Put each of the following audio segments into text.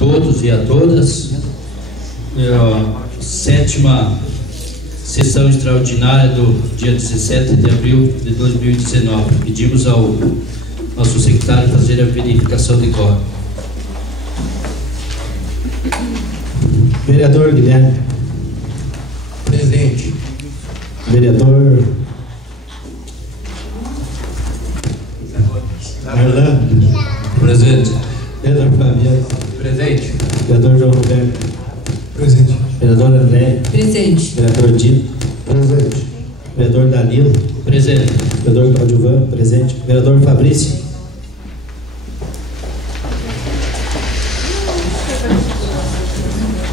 todos e a todas. Sétima sessão extraordinária do dia 17 de abril de 2019. Pedimos ao nosso secretário fazer a verificação de quórum. Vereador Guilherme. Presente. Vereador Arlan. Presente. Vereador Fabiano. Presente. Vereador João Roberto. Presente. Vereador André. Presente. Vereador Dito. Presente. Vereador Danilo. Presente. Vereador Claudio presente. Vereador Fabrício.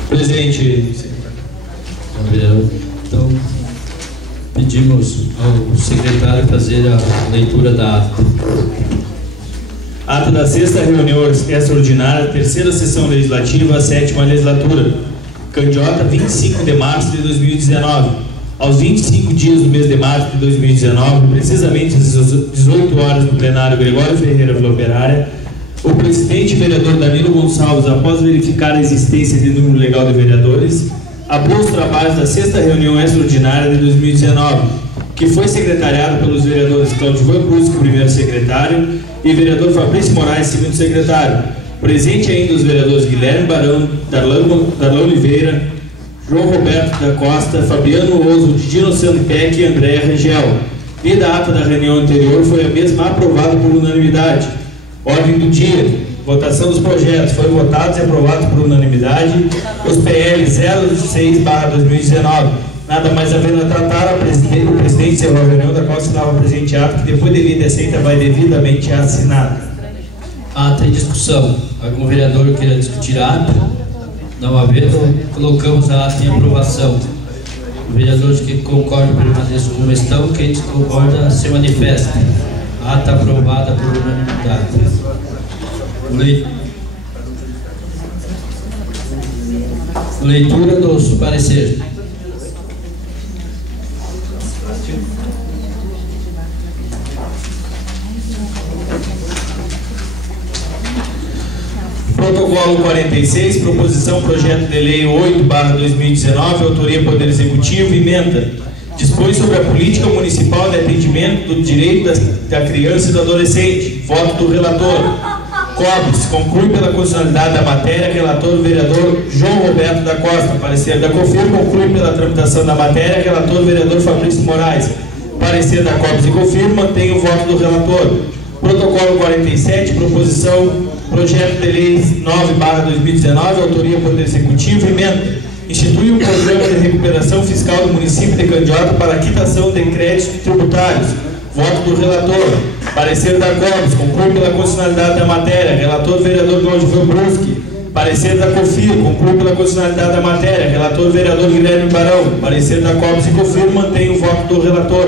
Presente. Então, pedimos ao secretário fazer a leitura da ata. Ato da sexta reunião extraordinária, terceira sessão legislativa, sétima legislatura. Candiota, 25 de março de 2019. Aos 25 dias do mês de março de 2019, precisamente às 18 horas no plenário Gregório Ferreira Vila Operária, o presidente vereador Danilo Gonçalves, após verificar a existência de número legal de vereadores, abriu os trabalhos da sexta reunião extraordinária de 2019, que foi secretariado pelos vereadores Claudio Brusque, primeiro secretário, e vereador Fabrício Moraes, segundo secretário. Presente ainda os vereadores Guilherme Barão, Darlan Oliveira, João Roberto da Costa, Fabiano Oso, Didino Sandpec e André Rangel. Lida a ata da reunião anterior, foi a mesma aprovada por unanimidade. Ordem do dia: votação dos projetos. Foram votados e aprovados por unanimidade os PL 06/2019. Nada mais havendo a tratar, o presidente encerrou a reunião, da qual assinava o presente ato, que depois de lida e aceita vai devidamente assinado. Ata em discussão. Algum vereador queira discutir a ata? Não havendo, colocamos a ata em aprovação. Vereadores que concordam permaneçam como estão, quem discorda se manifesta. Ata aprovada por unanimidade. Leitura dos pareceres. Protocolo 46, proposição projeto de lei 8/2019, autoria Poder Executivo, emenda. Dispõe sobre a política municipal de atendimento do direito da criança e do adolescente. Voto do relator. COBRES. Conclui pela constitucionalidade da matéria, relator vereador João Roberto da Costa. Parecer da COFIR. Conclui pela tramitação da matéria, relator vereador Fabrício Moraes. Parecer da COBRES e COFIR. Mantém o voto do relator. Protocolo 47, proposição projeto de lei 9/2019, autoria Poder Executivo, emenda. Institui um programa de recuperação fiscal do município de Candiota para a quitação de créditos tributários. Voto do relator. Parecer da COBRES. Conclui pela constitucionalidade da matéria. Relator vereador Claudio Brusque. Parecer da COFIR. Conclui pela constitucionalidade da matéria. Relator vereador Guilherme Barão. Parecer da COBRES e COFIR. Mantém o voto do relator.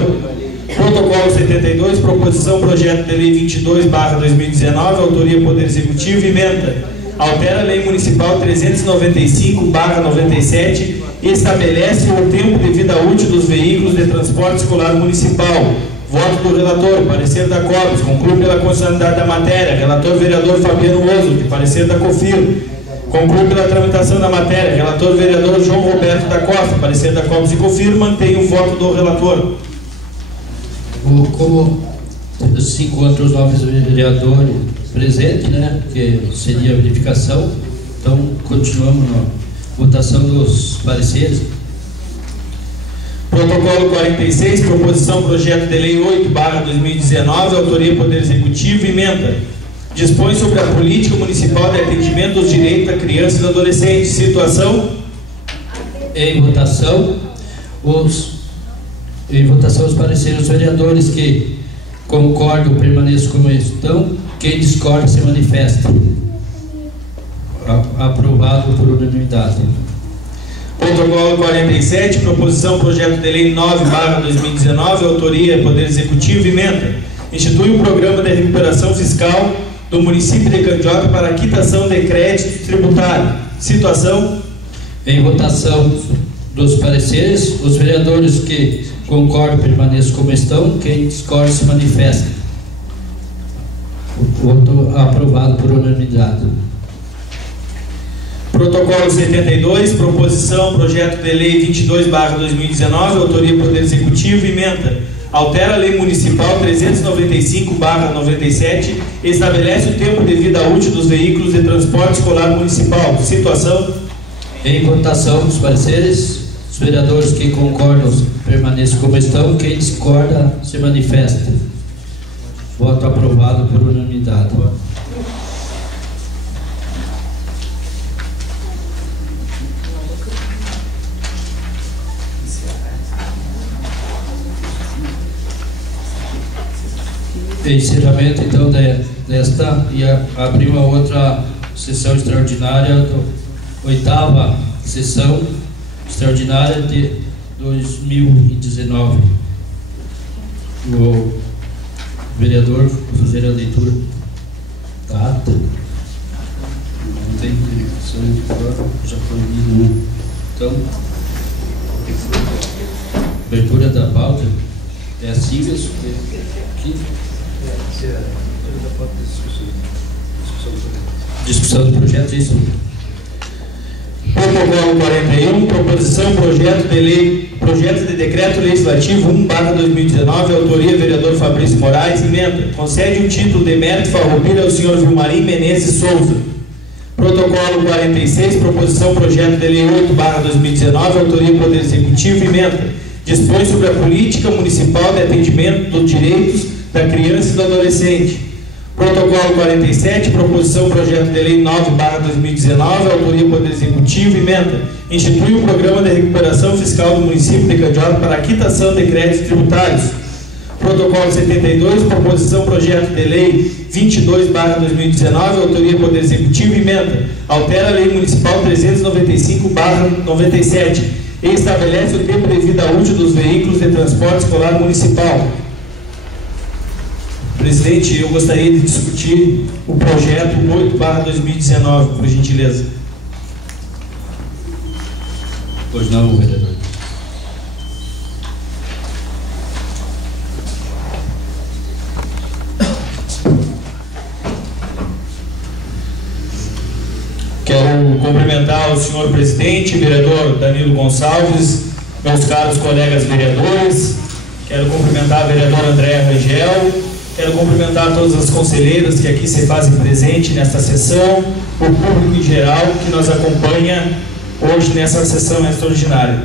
Protocolo 72, proposição projeto de lei 22/2019, autoria Poder Executivo, emenda. Altera a lei municipal 395/97 e estabelece o tempo de vida útil dos veículos de transporte escolar municipal. Voto do relator. Parecer da COBRES. Conclui pela constitucionalidade da matéria. Relator vereador Fabiano Oso. Parecer da COFIR. Conclui pela tramitação da matéria. Relator vereador João Roberto da Costa. Parecer da COBRES e COFIR. Mantém o voto do relator. Como se encontram os novos vereadores presentes, né, que seria a verificação, então continuamos na votação dos pareceres. Protocolo 46, proposição projeto de lei 8/2019, autoria Poder Executivo, emenda. Dispõe sobre a política municipal de atendimento aos direitos da criança e do adolescente. Situação? Em votação os pareceres. Os vereadores que concordam permaneçam como estão, quem discorda se manifesta. Aprovado por unanimidade. Protocolo 47, proposição projeto de lei 9/2019, autoria Poder Executivo, emenda. Institui um programa de recuperação fiscal do município de Candiota para a quitação de crédito tributário. Situação? Em votação dos pareceres, os vereadores que concordam permaneçam como estão, quem discorda se manifesta. Voto aprovado por unanimidade. Protocolo 72, proposição, projeto de lei 22/2019, autoria Poder Executivo, emenda. Altera a lei municipal 395/97 e estabelece o tempo de vida útil dos veículos de transporte escolar municipal. Situação. Em votação, os pareceres. Os vereadores que concordam permaneçam como estão. Quem discorda se manifesta. Voto aprovado por unanimidade. Encerramento então desta e abrir uma outra sessão extraordinária, oitava sessão extraordinária de 2019. O vereador fazer a leitura da ata. Não tem explicação, já foi lido. Então, abertura da pauta é assim mesmo. Aqui. Discussão do projeto, isso. Protocolo 41, proposição, projeto de decreto legislativo 1/2019, autoria vereador Fabrício Moraes, emenda. Concede o título de mérito farroupilha ao senhor Vilmarim Menezes Souza. Protocolo 46, proposição, projeto de lei 8/2019, autoria Poder Executivo, emenda. Dispõe sobre a política municipal de atendimento dos direitos da criança e do adolescente. Protocolo 47, proposição, projeto de lei 9/2019, autoria Poder Executivo, emenda. Institui o programa de recuperação fiscal do município de Candiota para a quitação de créditos tributários. Protocolo 72, proposição, projeto de lei 22/2019, autoria Poder Executivo, emenda. Altera a lei municipal 395/97 e estabelece o tempo de vida útil dos veículos de transporte escolar municipal. Presidente, eu gostaria de discutir o projeto 8/2019, por gentileza. Pois não, vereador. Quero cumprimentar o senhor presidente, vereador Danilo Gonçalves, meus caros colegas vereadores. Quero cumprimentar a vereadora Andréa Rangel. Quero cumprimentar todas as conselheiras que aqui se fazem presente nesta sessão, o público em geral que nos acompanha hoje nessa sessão extraordinária.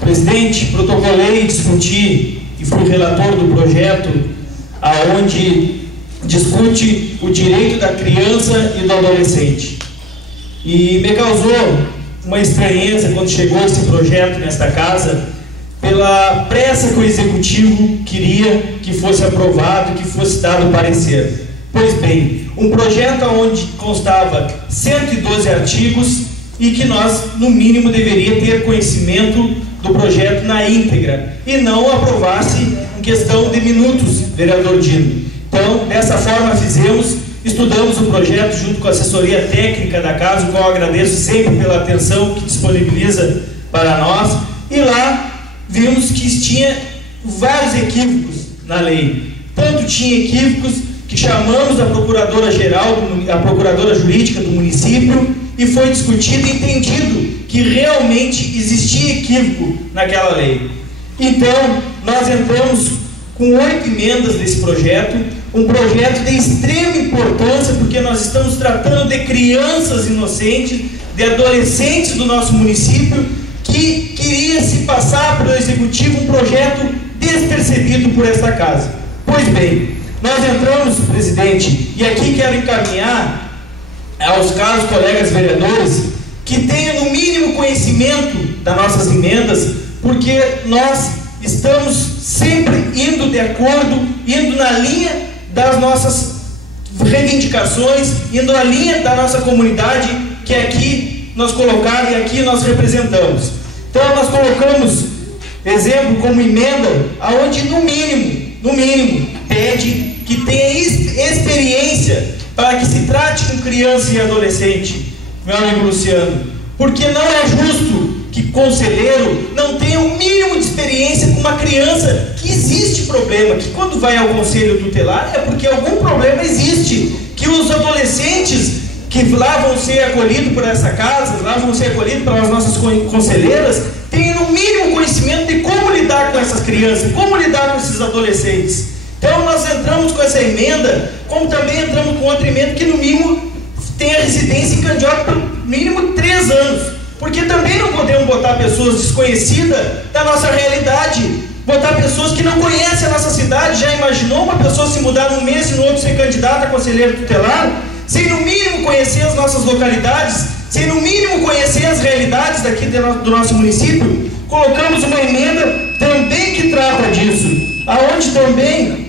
Presidente, protocolei, discuti e fui relator do projeto aonde discute o direito da criança e do adolescente. E me causou uma estranheza quando chegou esse projeto nesta casa, pela pressa que o Executivo queria que fosse aprovado, que fosse dado parecer. Pois bem, um projeto onde constava 112 artigos e que nós, no mínimo, deveria ter conhecimento do projeto na íntegra e não aprovasse em questão de minutos, vereador Dino. Então, dessa forma fizemos, estudamos o projeto junto com a assessoria técnica da casa, o qual agradeço sempre pela atenção que disponibiliza para nós, e lá vimos que tinha vários equívocos na lei. Tanto tinha equívocos que chamamos a procuradora-geral, a procuradora jurídica do município, e foi discutido e entendido que realmente existia equívoco naquela lei. Então, nós entramos com 8 emendas desse projeto, um projeto de extrema importância, porque nós estamos tratando de crianças inocentes, de adolescentes do nosso município, que queria se passar para o Executivo um projeto despercebido por esta casa. Pois bem, nós entramos, presidente, e aqui quero encaminhar aos caros colegas vereadores que tenham no mínimo conhecimento das nossas emendas, porque nós estamos sempre indo de acordo, indo na linha das nossas reivindicações, indo na linha da nossa comunidade, que aqui nós colocamos e aqui nós representamos. Então nós colocamos exemplo como emenda, aonde no mínimo pede que tenha experiência para que se trate com criança e adolescente, meu amigo Luciano, porque não é justo que conselheiro não tenha o mínimo de experiência com uma criança que existe problema, que quando vai ao conselho tutelar é porque algum problema existe, que os adolescentes que lá vão ser acolhidos por essa casa, lá vão ser acolhidos pelas nossas conselheiras, tenham no mínimo conhecimento de como lidar com essas crianças, como lidar com esses adolescentes. Então nós entramos com essa emenda, como também entramos com outra emenda que no mínimo tenha residência em Candiota por mínimo 3 anos, porque também não podemos botar pessoas desconhecidas da nossa realidade, botar pessoas que não conhecem a nossa cidade. Já imaginou uma pessoa se mudar num mês e no outro ser candidata a conselheiro tutelar, sem no mínimo conhecer as nossas localidades, sem no mínimo conhecer as realidades daqui do nosso município? Colocamos uma emenda também que trata disso, aonde também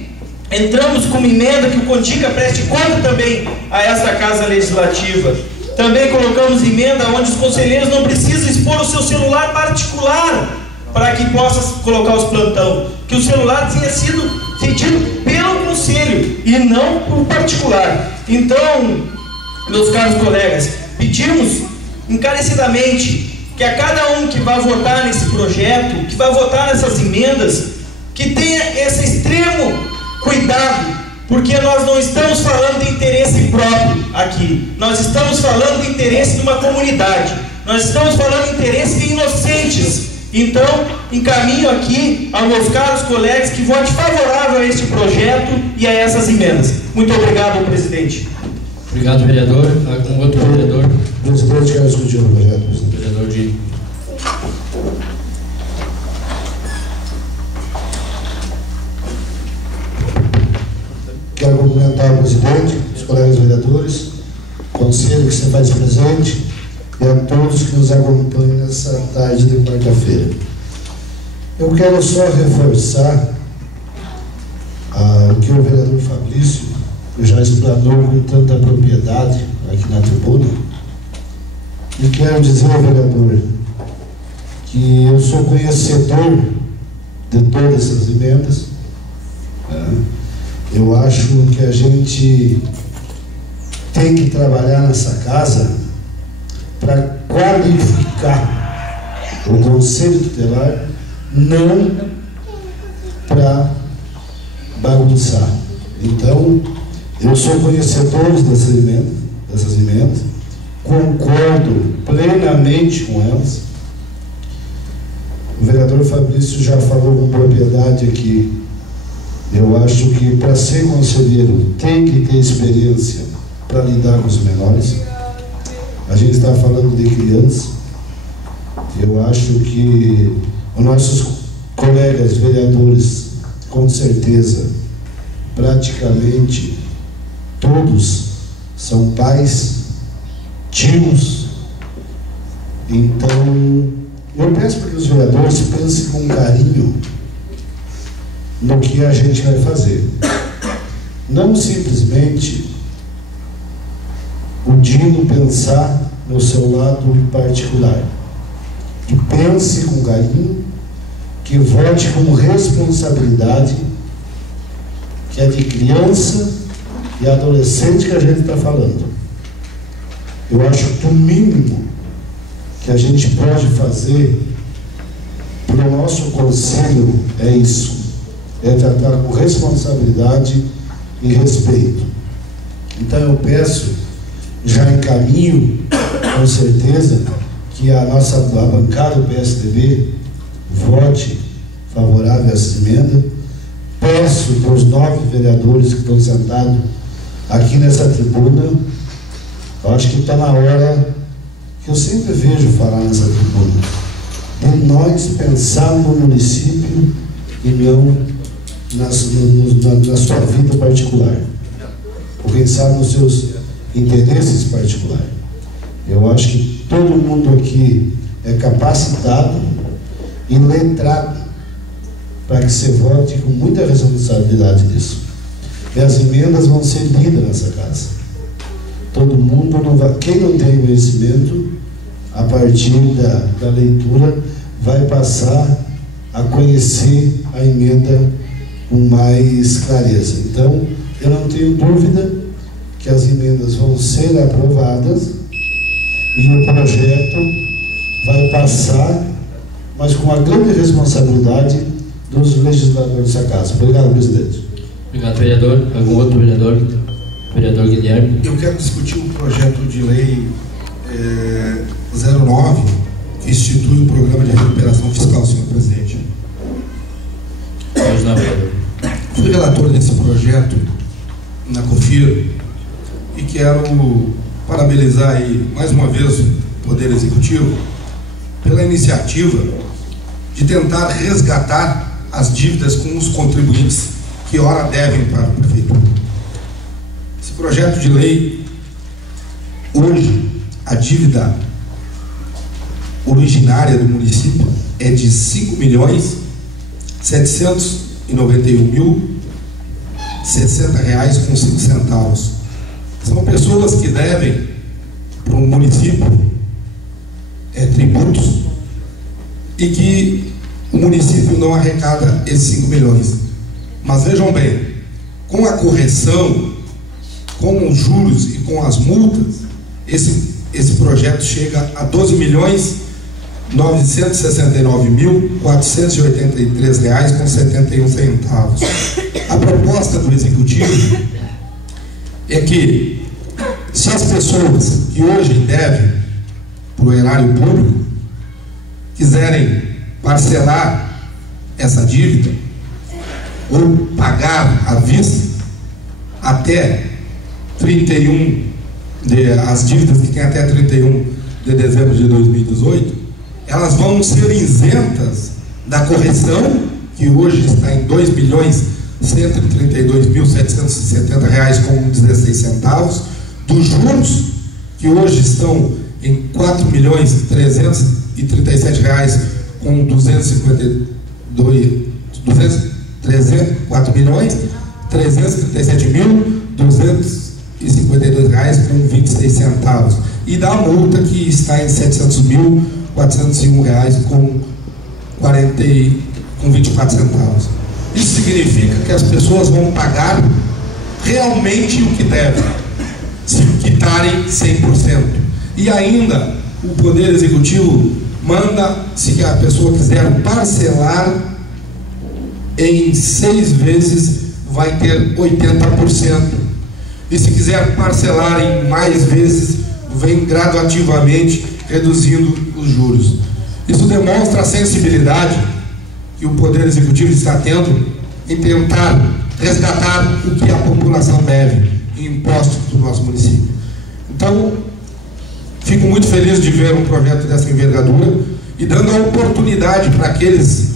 entramos com uma emenda que o Contica preste conta também a esta Casa Legislativa. Também colocamos emenda onde os conselheiros não precisam expor o seu celular particular para que possa colocar os plantão, que o celular tenha sido cedido pelo conselho e não por particular. Então, meus caros colegas, pedimos encarecidamente que a cada um que vai votar nesse projeto, que vai votar nessas emendas, que tenha esse extremo cuidado, porque nós não estamos falando de interesse próprio aqui, nós estamos falando de interesse de uma comunidade, nós estamos falando de interesse de inocentes. Então, encaminho aqui aos meus caros colegas que votem favorável a este projeto e a essas emendas. Muito obrigado, presidente. Obrigado, vereador. Algum outro vereador? Presidente, quero discutir o projeto, presidente. Vereador de... Quero cumprimentar o presidente, os colegas vereadores, conselho que se faz presente e a todos que nos acompanham nessa tarde de quarta-feira. Eu quero só reforçar o que o vereador Fabrício já explanou com tanta propriedade aqui na tribuna. E quero dizer, vereador, que eu sou conhecedor de todas essas emendas. Eu acho que a gente tem que trabalhar nessa casa para qualificar o Conselho Tutelar, não para bagunçar. Então, eu sou conhecedor dessas emendas, concordo plenamente com elas. O vereador Fabrício já falou com propriedade aqui. Eu acho que para ser conselheiro tem que ter experiência para lidar com os menores. A gente está falando de criança. Eu acho que os nossos colegas vereadores, com certeza, praticamente todos são pais, tios. Então, eu peço para que os vereadores pensem com carinho no que a gente vai fazer. Não simplesmente o Dino pensar no seu lado particular. Que pense com carinho, que vote com responsabilidade, que é de criança e adolescente que a gente está falando. Eu acho que o mínimo que a gente pode fazer para o nosso conselho é isso. É tratar com responsabilidade e respeito. Então eu peço, já encaminho, com certeza, que a bancada do PSDB vote favorável a essa emenda. Peço para os 9 vereadores que estão sentados aqui nessa tribuna, eu acho que está na hora, que eu sempre vejo falar nessa tribuna, de nós pensar no município e não na sua vida particular, ou pensar nos seus interesses particulares. Eu acho que todo mundo aqui é capacitado e letrado para que você vote com muita responsabilidade nisso. E as emendas vão ser lidas nessa casa. Todo mundo não vai, quem não tem conhecimento, a partir da leitura, vai passar a conhecer a emenda com mais clareza. Então, eu não tenho dúvida que as emendas vão ser aprovadas e o projeto vai passar, mas com a grande responsabilidade dos legisladores dessa casa. Obrigado, presidente. Obrigado, vereador. Algum outro vereador? Vereador Guilherme. Eu quero discutir o projeto de lei 09, que institui o programa de recuperação fiscal, senhor presidente. Pois não, vereador. Fui relator desse projeto na COFIR e quero parabenizar aí mais uma vez o Poder Executivo pela iniciativa de tentar resgatar as dívidas com os contribuintes que ora devem para a Prefeitura. Esse projeto de lei, hoje, a dívida originária do município é de R$ 5.791.060,05. São pessoas que devem para o município tributos e que o município não arrecada esses 5 milhões. Mas vejam bem, com a correção, com os juros e com as multas, esse projeto chega a R$ 12.969.483,71. A proposta do Executivo é que, se as pessoas que hoje devem para o erário público quiserem parcelar essa dívida ou pagar à vista até 31 as dívidas que têm até 31 de dezembro de 2018, elas vão ser isentas da correção, que hoje está em R$ 2.132.770,16, dos juros, que hoje estão em R$ 4.337.252,26, e da multa, que está em R$ 700.401,24. Isso significa que as pessoas vão pagar realmente o que devem, se quitarem 100%. E ainda o Poder Executivo manda, se a pessoa quiser parcelar em 6 vezes, vai ter 80%. E se quiser parcelar em mais vezes, vem gradativamente reduzindo os juros. Isso demonstra a sensibilidade que o Poder Executivo está tendo em tentar resgatar o que a população deve em impostos do nosso município. Então, fico muito feliz de ver um projeto dessa envergadura e dando a oportunidade para aqueles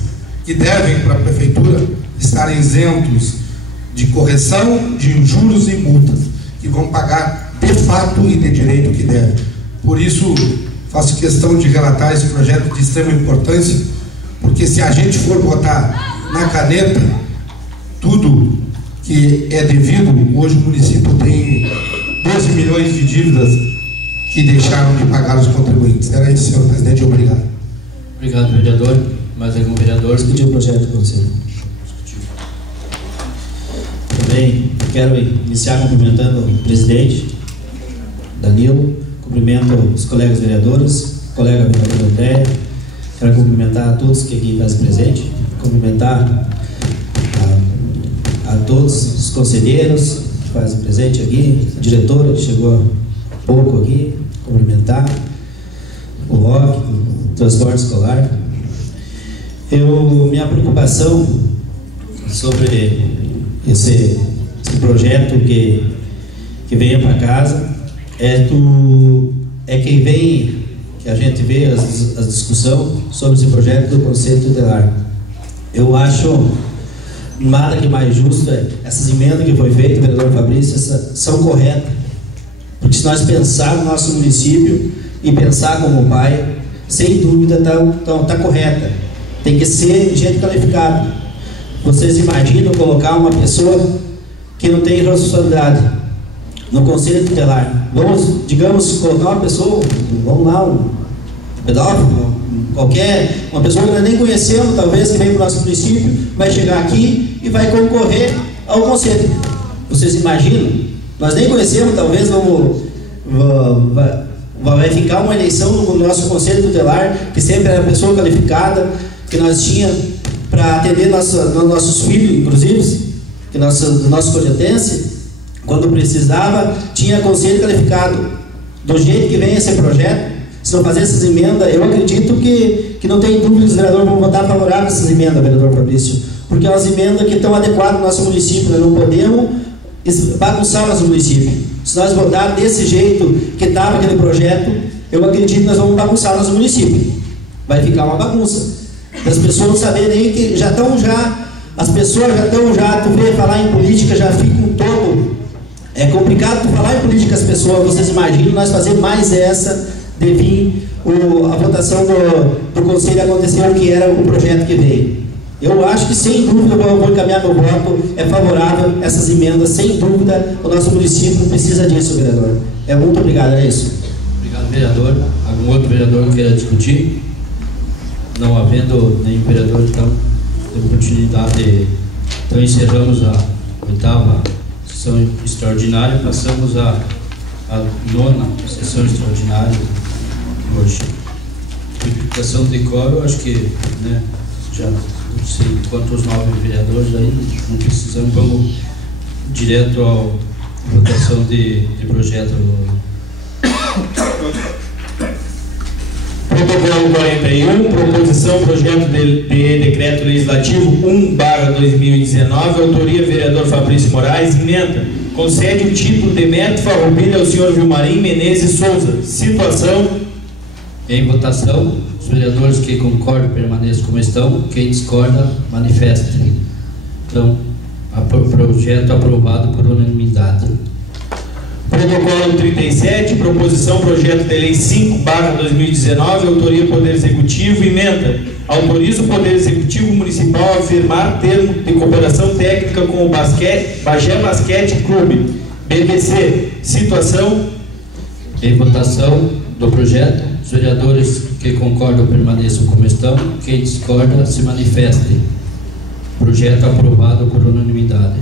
que devem para a Prefeitura estarem isentos de correção, de juros e multas, que vão pagar de fato e de direito o que devem. Por isso, faço questão de relatar esse projeto de extrema importância, porque se a gente for botar na caneta tudo que é devido, hoje o município tem 12 milhões de dívidas que deixaram de pagar os contribuintes. Era isso, senhor presidente. Obrigado. Obrigado, vereador. Mais algum vereador? Discutir o projeto com você. Também quero iniciar cumprimentando o presidente, Danilo, cumprimento os colegas vereadores, colega vereador André, quero cumprimentar a todos que aqui fazem presente, cumprimentar a todos os conselheiros que fazem presente aqui, a diretora que chegou há pouco aqui, cumprimentar o ROC, o transporte escolar. Minha preocupação sobre esse projeto que venha para casa é quem vem, que a gente vê a discussão sobre esse projeto do Conselho Tutelar. Eu acho nada que mais justo essas emendas que foi feita, vereador Fabrício, são corretas, porque se nós pensar no nosso município e pensar como pai, sem dúvida está correta. Tem que ser gente qualificada. Vocês imaginam colocar uma pessoa que não tem responsabilidade no Conselho Tutelar? Vamos, digamos, colocar uma pessoa, vamos lá, um pedófilo, uma pessoa que nós nem conhecemos, talvez, que vem para o nosso município, vai chegar aqui e vai concorrer ao Conselho. Vocês imaginam? Nós nem conhecemos, talvez vai ficar uma eleição no nosso Conselho Tutelar, que sempre era pessoa qualificada, que nós tínhamos para atender nossos filhos, inclusive, que nossa cogetência. Quando precisava, tinha conselho qualificado. Do jeito que vem esse projeto, se não fazer essas emendas, eu acredito que não tem dúvida, os vereadores vão votar favorável a essas emendas, vereador Fabrício, porque é umas emendas que estão adequadas ao nosso município. Nós não podemos bagunçar o nosso município. Se nós votarmos desse jeito que estava aquele projeto, eu acredito que nós vamos bagunçar o nosso município. Vai ficar uma bagunça. As pessoas não saberem que as pessoas já estão, tu vê falar em política, já ficam todo. É complicado tu falar em política as pessoas, vocês imaginam nós fazer mais essa de vir a votação do conselho acontecer o que era o projeto que veio. Eu acho que sem dúvida eu vou encaminhar meu voto, é favorável a essas emendas, sem dúvida o nosso município precisa disso, vereador. Muito obrigado, é isso. Obrigado, vereador. Algum outro vereador que queira discutir? Não havendo nenhum vereador, então, deu continuidade. Então, encerramos a 8ª sessão extraordinária, passamos à 9ª sessão extraordinária hoje. Publicação de quórum, acho que, né, já não sei quantos 9 vereadores aí, não precisamos, vamos direto à votação de projeto. Protocolo 41, proposição projeto de decreto legislativo 1/2019, autoria vereador Fabrício Moraes, emenda, concede o título de mestre farroupilha ao senhor Vilmarim Menezes Souza. Situação. Em votação, os vereadores que concordam permaneçam como estão, quem discorda manifeste. Então, projeto aprovado por unanimidade. Protocolo 37, proposição projeto de lei 5/2019, autoria Poder Executivo, emenda, autoriza o Poder Executivo Municipal a firmar termo de cooperação técnica com o Bagé Basquete Clube, BBC. Situação. Em votação do projeto, os vereadores que concordam permaneçam como estão, quem discorda se manifeste. Projeto aprovado por unanimidade.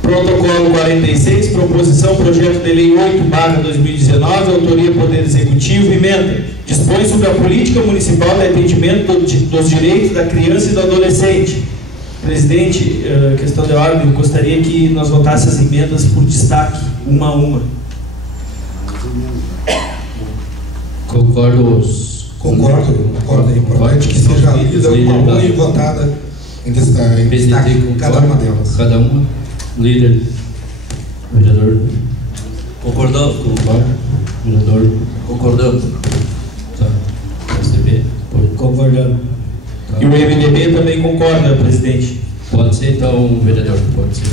Protocolo 46, proposição projeto de lei 8/2019, autoria Poder Executivo, emenda, dispõe sobre a política municipal de atendimento dos direitos da criança e do adolescente. Presidente, questão de ordem, eu gostaria que nós votássemos as emendas por destaque, uma a uma. Concordo, é importante que seja lida uma a uma e votada em destaque cada uma delas. Cada uma. Líder, vereador. Concordamos. Concordo. Vereador. Concordamos. Tá. PSDB. Concordamos. Tá. E o MDB também concorda, presidente. Pode ser então, vereador. Pode ser.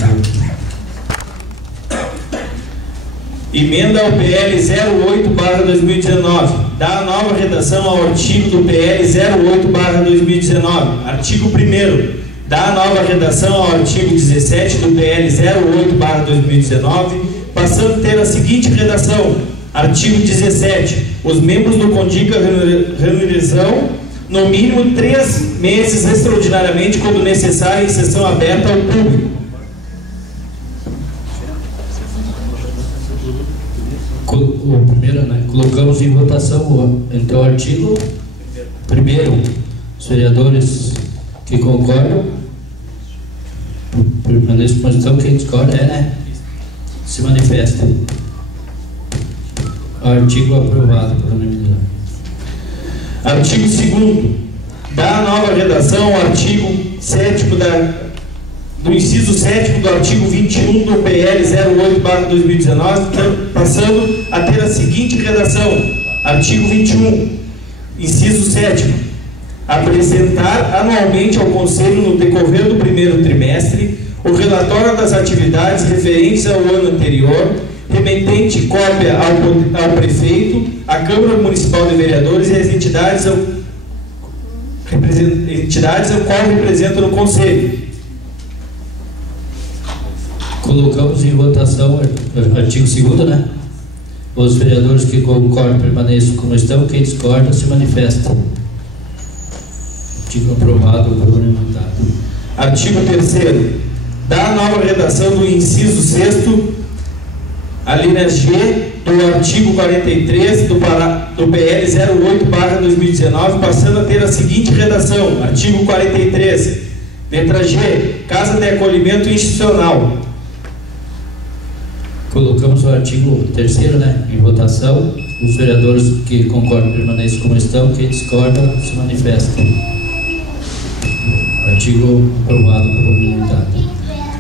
Emenda ao PL 08/2019. Dá a nova redação ao artigo do PL 08/2019. Artigo 1º. Dá a nova redação ao artigo 17 do PL 08/2019, passando a ter a seguinte redação. Artigo 17. Os membros do CONDICA reunirão no mínimo 3 meses extraordinariamente, quando necessário, em sessão aberta ao público. O primeiro, né? Colocamos em votação então o artigo 1º. Os vereadores que concordam permaneçam com a posição, quem discorda né? Se manifesta. Artigo aprovado por unanimidade. Artigo 2º. Dá a nova redação ao artigo 7º do inciso 7º do artigo 21 do PL 08/2019, passando a ter a seguinte redação. Artigo 21, inciso 7º. Apresentar anualmente ao Conselho, no decorrer do primeiro trimestre, o relatório das atividades referentes ao ano anterior, remetente cópia ao prefeito, à Câmara Municipal de Vereadores e às entidades ao qual representam no Conselho. Colocamos em votação o artigo 2º, né? Os vereadores que concordam permaneçam como estão, quem discorda se manifesta. Artigo aprovado por unanimidade. Artigo 3º. Dá a nova redação do inciso 6º, a linha G do artigo 43 do PL 08/2019, passando a ter a seguinte redação. Artigo 43. Letra G. Casa de acolhimento institucional. Colocamos o artigo 3º, né, em votação. Os vereadores que concordam permaneçam como estão, quem discorda se manifesta. Artigo aprovado por unanimidade.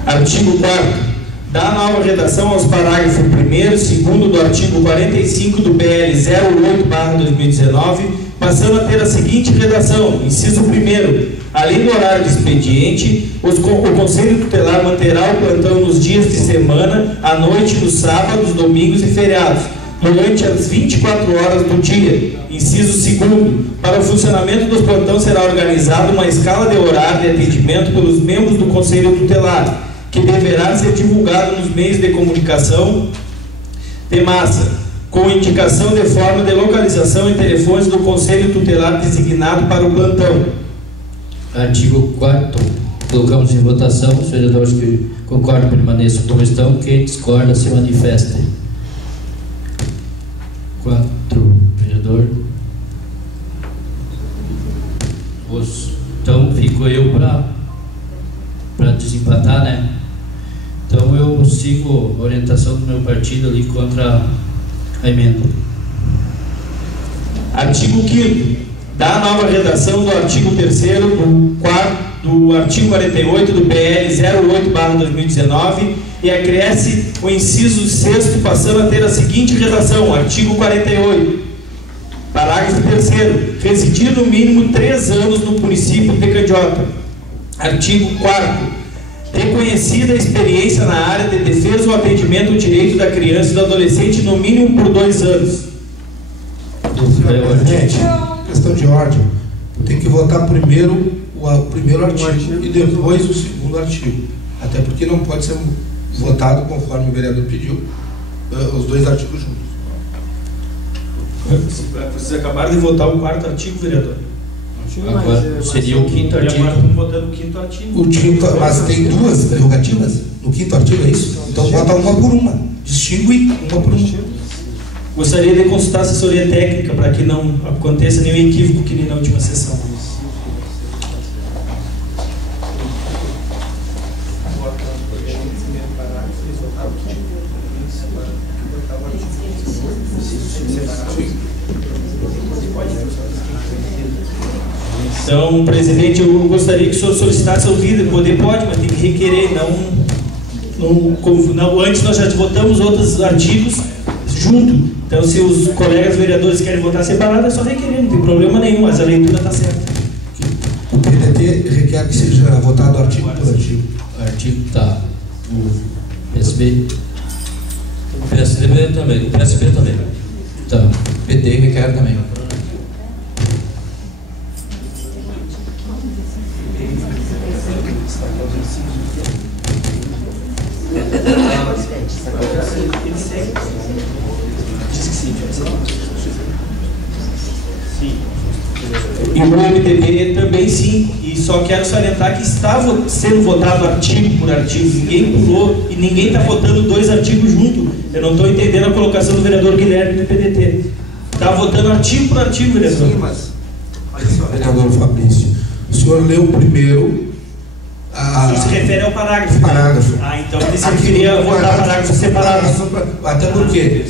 Artigo 4º. Dá nova redação aos parágrafos 1º e 2º do artigo 45 do PL 08/2019, passando a ter a seguinte redação: inciso 1º. Além do horário de expediente, o Conselho Tutelar manterá o plantão nos dias de semana, à noite, nos sábados, domingos e feriados, durante as 24 horas do dia. Inciso 2º. Para o funcionamento dos plantões será organizada uma escala de horário de atendimento pelos membros do Conselho Tutelar, que deverá ser divulgado nos meios de comunicação de massa, com indicação de forma de localização e telefones do Conselho Tutelar designado para o plantão. Artigo 4º. Colocamos em votação. Os vereadores que concordam permaneçam como estão, quem discorda se manifeste. 4, vereador. Então fico eu para desempatar, né? Então eu sigo a orientação do meu partido ali contra a emenda. Artigo 5º. Dá nova redação do artigo 3º do artigo 48 do PL 08/2019 e acresce o inciso 6º, passando a ter a seguinte redação: artigo 48. Parágrafo 3º. Residir no mínimo 3 anos no município de Candiota. Artigo 4º. Reconhecida a experiência na área de defesa ou atendimento ao direito da criança e do adolescente no mínimo por 2 anos. Gente, questão de ordem. Tem que votar primeiro o primeiro artigo e depois o 2º artigo. Até porque não pode ser votado, conforme o vereador pediu, os 2 artigos juntos. Vocês acabaram de votar o 4º artigo, vereador. Agora seria o 5º E artigo. agora estamos votando o 5º artigo. O 5º, mas tem 2 prerrogativas no 5º artigo, é isso? Então vota uma por uma. Distingue uma por uma. Gostaria de consultar a assessoria técnica para que não aconteça nenhum equívoco que nem na última sessão. Então, presidente, eu gostaria que o senhor solicitasse ao líder. Poder pode, mas tem que requerer. Não, antes nós já votamos outros artigos junto. Então, se os colegas vereadores querem votar separado, é só requerer, não tem problema nenhum, mas a leitura está certa. O PDT requer que seja votado artigo por artigo. O artigo está. O PSB. O PSDB também. O PSB também. Tá. O PT requer também. E o MDB também sim, e só quero salientar que estava sendo votado artigo por artigo, ninguém pulou e ninguém está votando 2 artigos juntos. Eu não estou entendendo a colocação do vereador Guilherme do PDT. Está votando artigo por artigo, vereador. Sim, mas olha só, vereador Fabrício, o senhor leu primeiro Isso se refere ao parágrafo. Parágrafo. Ah, então ele se queria votar parágrafo separado. Até porque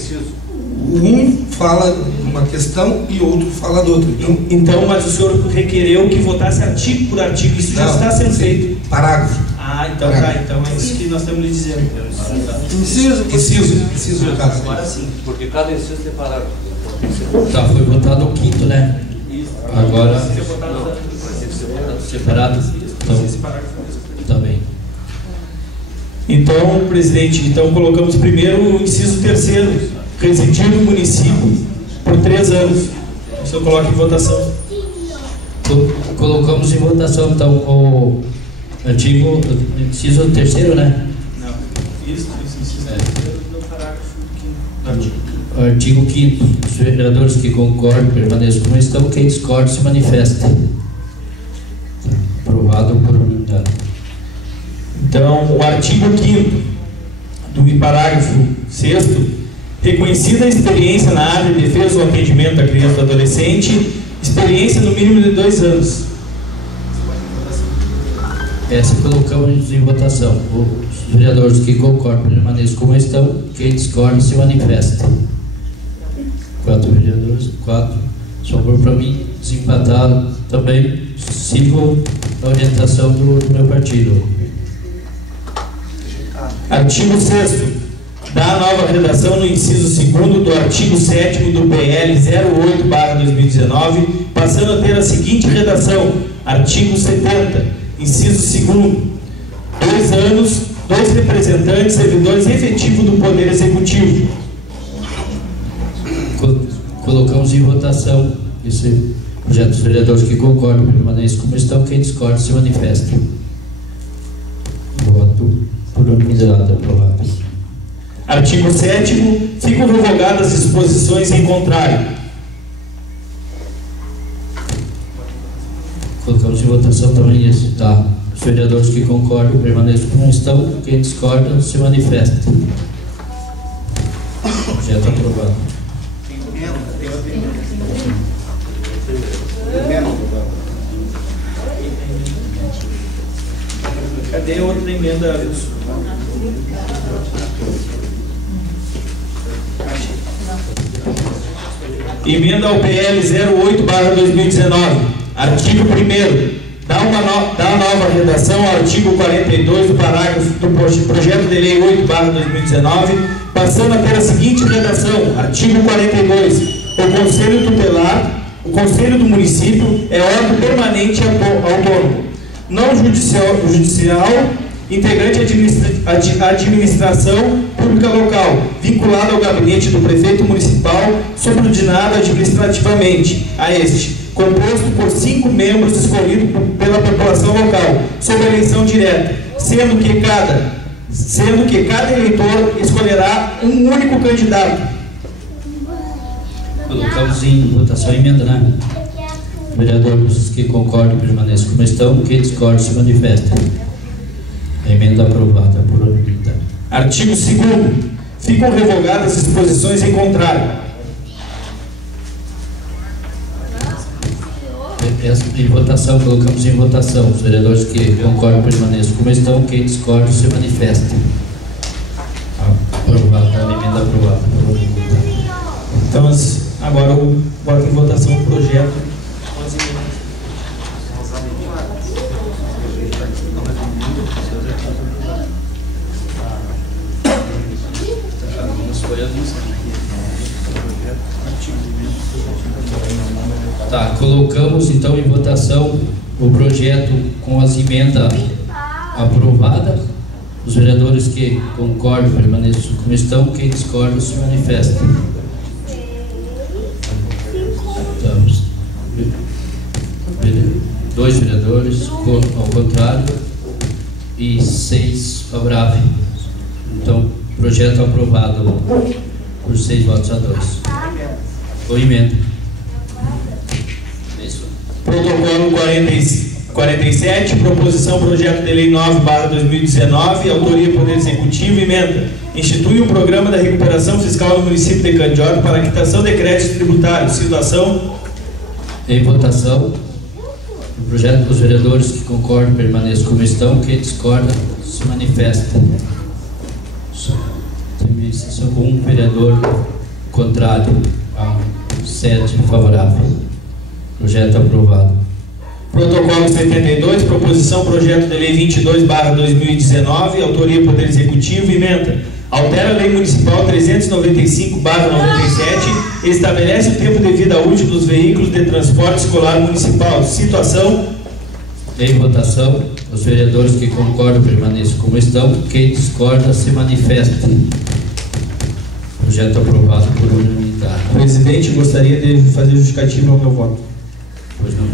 um fala de uma questão e outro fala de outra. Então, mas o senhor requereu que votasse artigo por artigo. Isso já está sendo feito. Parágrafo. Ah, então tá. Então é isso que nós estamos lhe dizendo. Inciso no caso. Agora sim, porque cada inciso tem parágrafo. Tá, foi votado o 5º, né? Agora separado. Então, tá bem. Então, presidente, colocamos primeiro o inciso 3º, residir no município por 3 anos. O senhor coloca em votação. Colocamos em votação, então, o artigo, inciso 3º, né? Não. Isso, inciso 3º do parágrafo 5º do artigo. Artigo 5º. Os vereadores que concordam permaneçam como estão, quem discorda se manifesta. Aprovado por unanimidade. Então, o artigo 5º do parágrafo 6º, reconhecida a experiência na área de defesa ou atendimento da criança e do adolescente, experiência no mínimo de 2 anos. Essa colocamos em votação. Os vereadores que concordam permaneçam como estão, quem discorda se manifesta. 4 vereadores, 4. Sobrou para mim desempatar também. Sigo a orientação do meu partido. Artigo 6º. Dá a nova redação no inciso 2º do artigo 7º do PL 08/2019, passando a ter a seguinte redação: artigo 70, inciso 2º. 2 anos, 2 representantes servidores efetivos do Poder Executivo. Colocamos em votação esse projeto. Dos vereadores que concordam permaneçam como estão, quem discorda se manifesta. Voto por unanimidade aprovado. Artigo 7º. Ficam revogadas as disposições em contrário. Colocamos em votação também esse, tá? Os vereadores que concordam permaneçam como estão, quem discorda se manifesta. Projeto aprovado. Cadê a outra emenda, Wilson? Emenda ao PL 08/2019. Artigo 1º. Dá a nova redação ao artigo 42 do parágrafo do projeto de lei 8/2019, passando a ter a seguinte redação: artigo 42. O Conselho Tutelar, o Conselho do Município é órgão permanente autônomo, não judicial, integrante administração pública local, vinculado ao gabinete do prefeito municipal, subordinado administrativamente a este, composto por 5 membros escolhidos pela população local, sob eleição direta, sendo que cada eleitor escolherá um único candidato. Colocamos em votação a emenda, né? Vereadores que concordam permaneçam como estão, quem discorda se manifesta. A emenda aprovada por unanimidade. Artigo 2º. Ficam revogadas as disposições em contrário. Em votação, colocamos em votação. Os vereadores que concordam permaneçam como estão, quem discorda se manifesta. Aprovada, a emenda aprovada por unanimidade. Então, agora eu boto em votação o projeto. Tá, colocamos então em votação o projeto com as emendas aprovadas. Os vereadores que concordam permaneçam como estão, quem discorda se manifesta. Estamos. 2 vereadores ao contrário e 6 favoráveis. Então, projeto aprovado por 6 votos a 2. Ou emenda. Protocolo 47, proposição projeto de lei 9/2019, autoria Poder Executivo, emenda. Institui um programa da recuperação fiscal no município de Candiota para a quitação de créditos tributários. Situação. Em votação, o projeto dos vereadores que concordam permaneçam como estão, quem discorda se manifesta. Tem só um vereador contrário a 7 favorável. Projeto aprovado. Protocolo 72, proposição projeto de lei 22/2019, autoria Poder Executivo, emenda. Altera a lei municipal 395/97 e estabelece o tempo de vida útil dos veículos de transporte escolar municipal. Situação. Em votação, os vereadores que concordam permaneçam como estão, quem discorda se manifesta. Projeto aprovado por unanimidade. Presidente, gostaria de fazer justificativa ao meu voto. Pois não.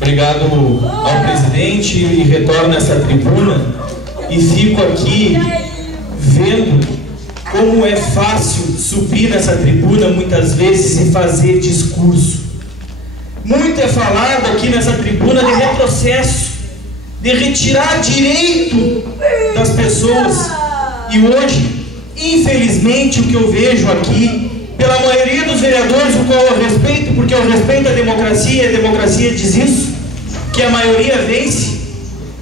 Obrigado ao presidente e retorno nessa tribuna e fico aqui vendo como é fácil subir nessa tribuna muitas vezes e fazer discurso. Muito é falado aqui nessa tribuna de retrocesso, de retirar direito das pessoas. E hoje, infelizmente, o que eu vejo aqui pela maioria dos vereadores, o qual eu respeito, porque eu respeito a democracia diz isso, que a maioria vence,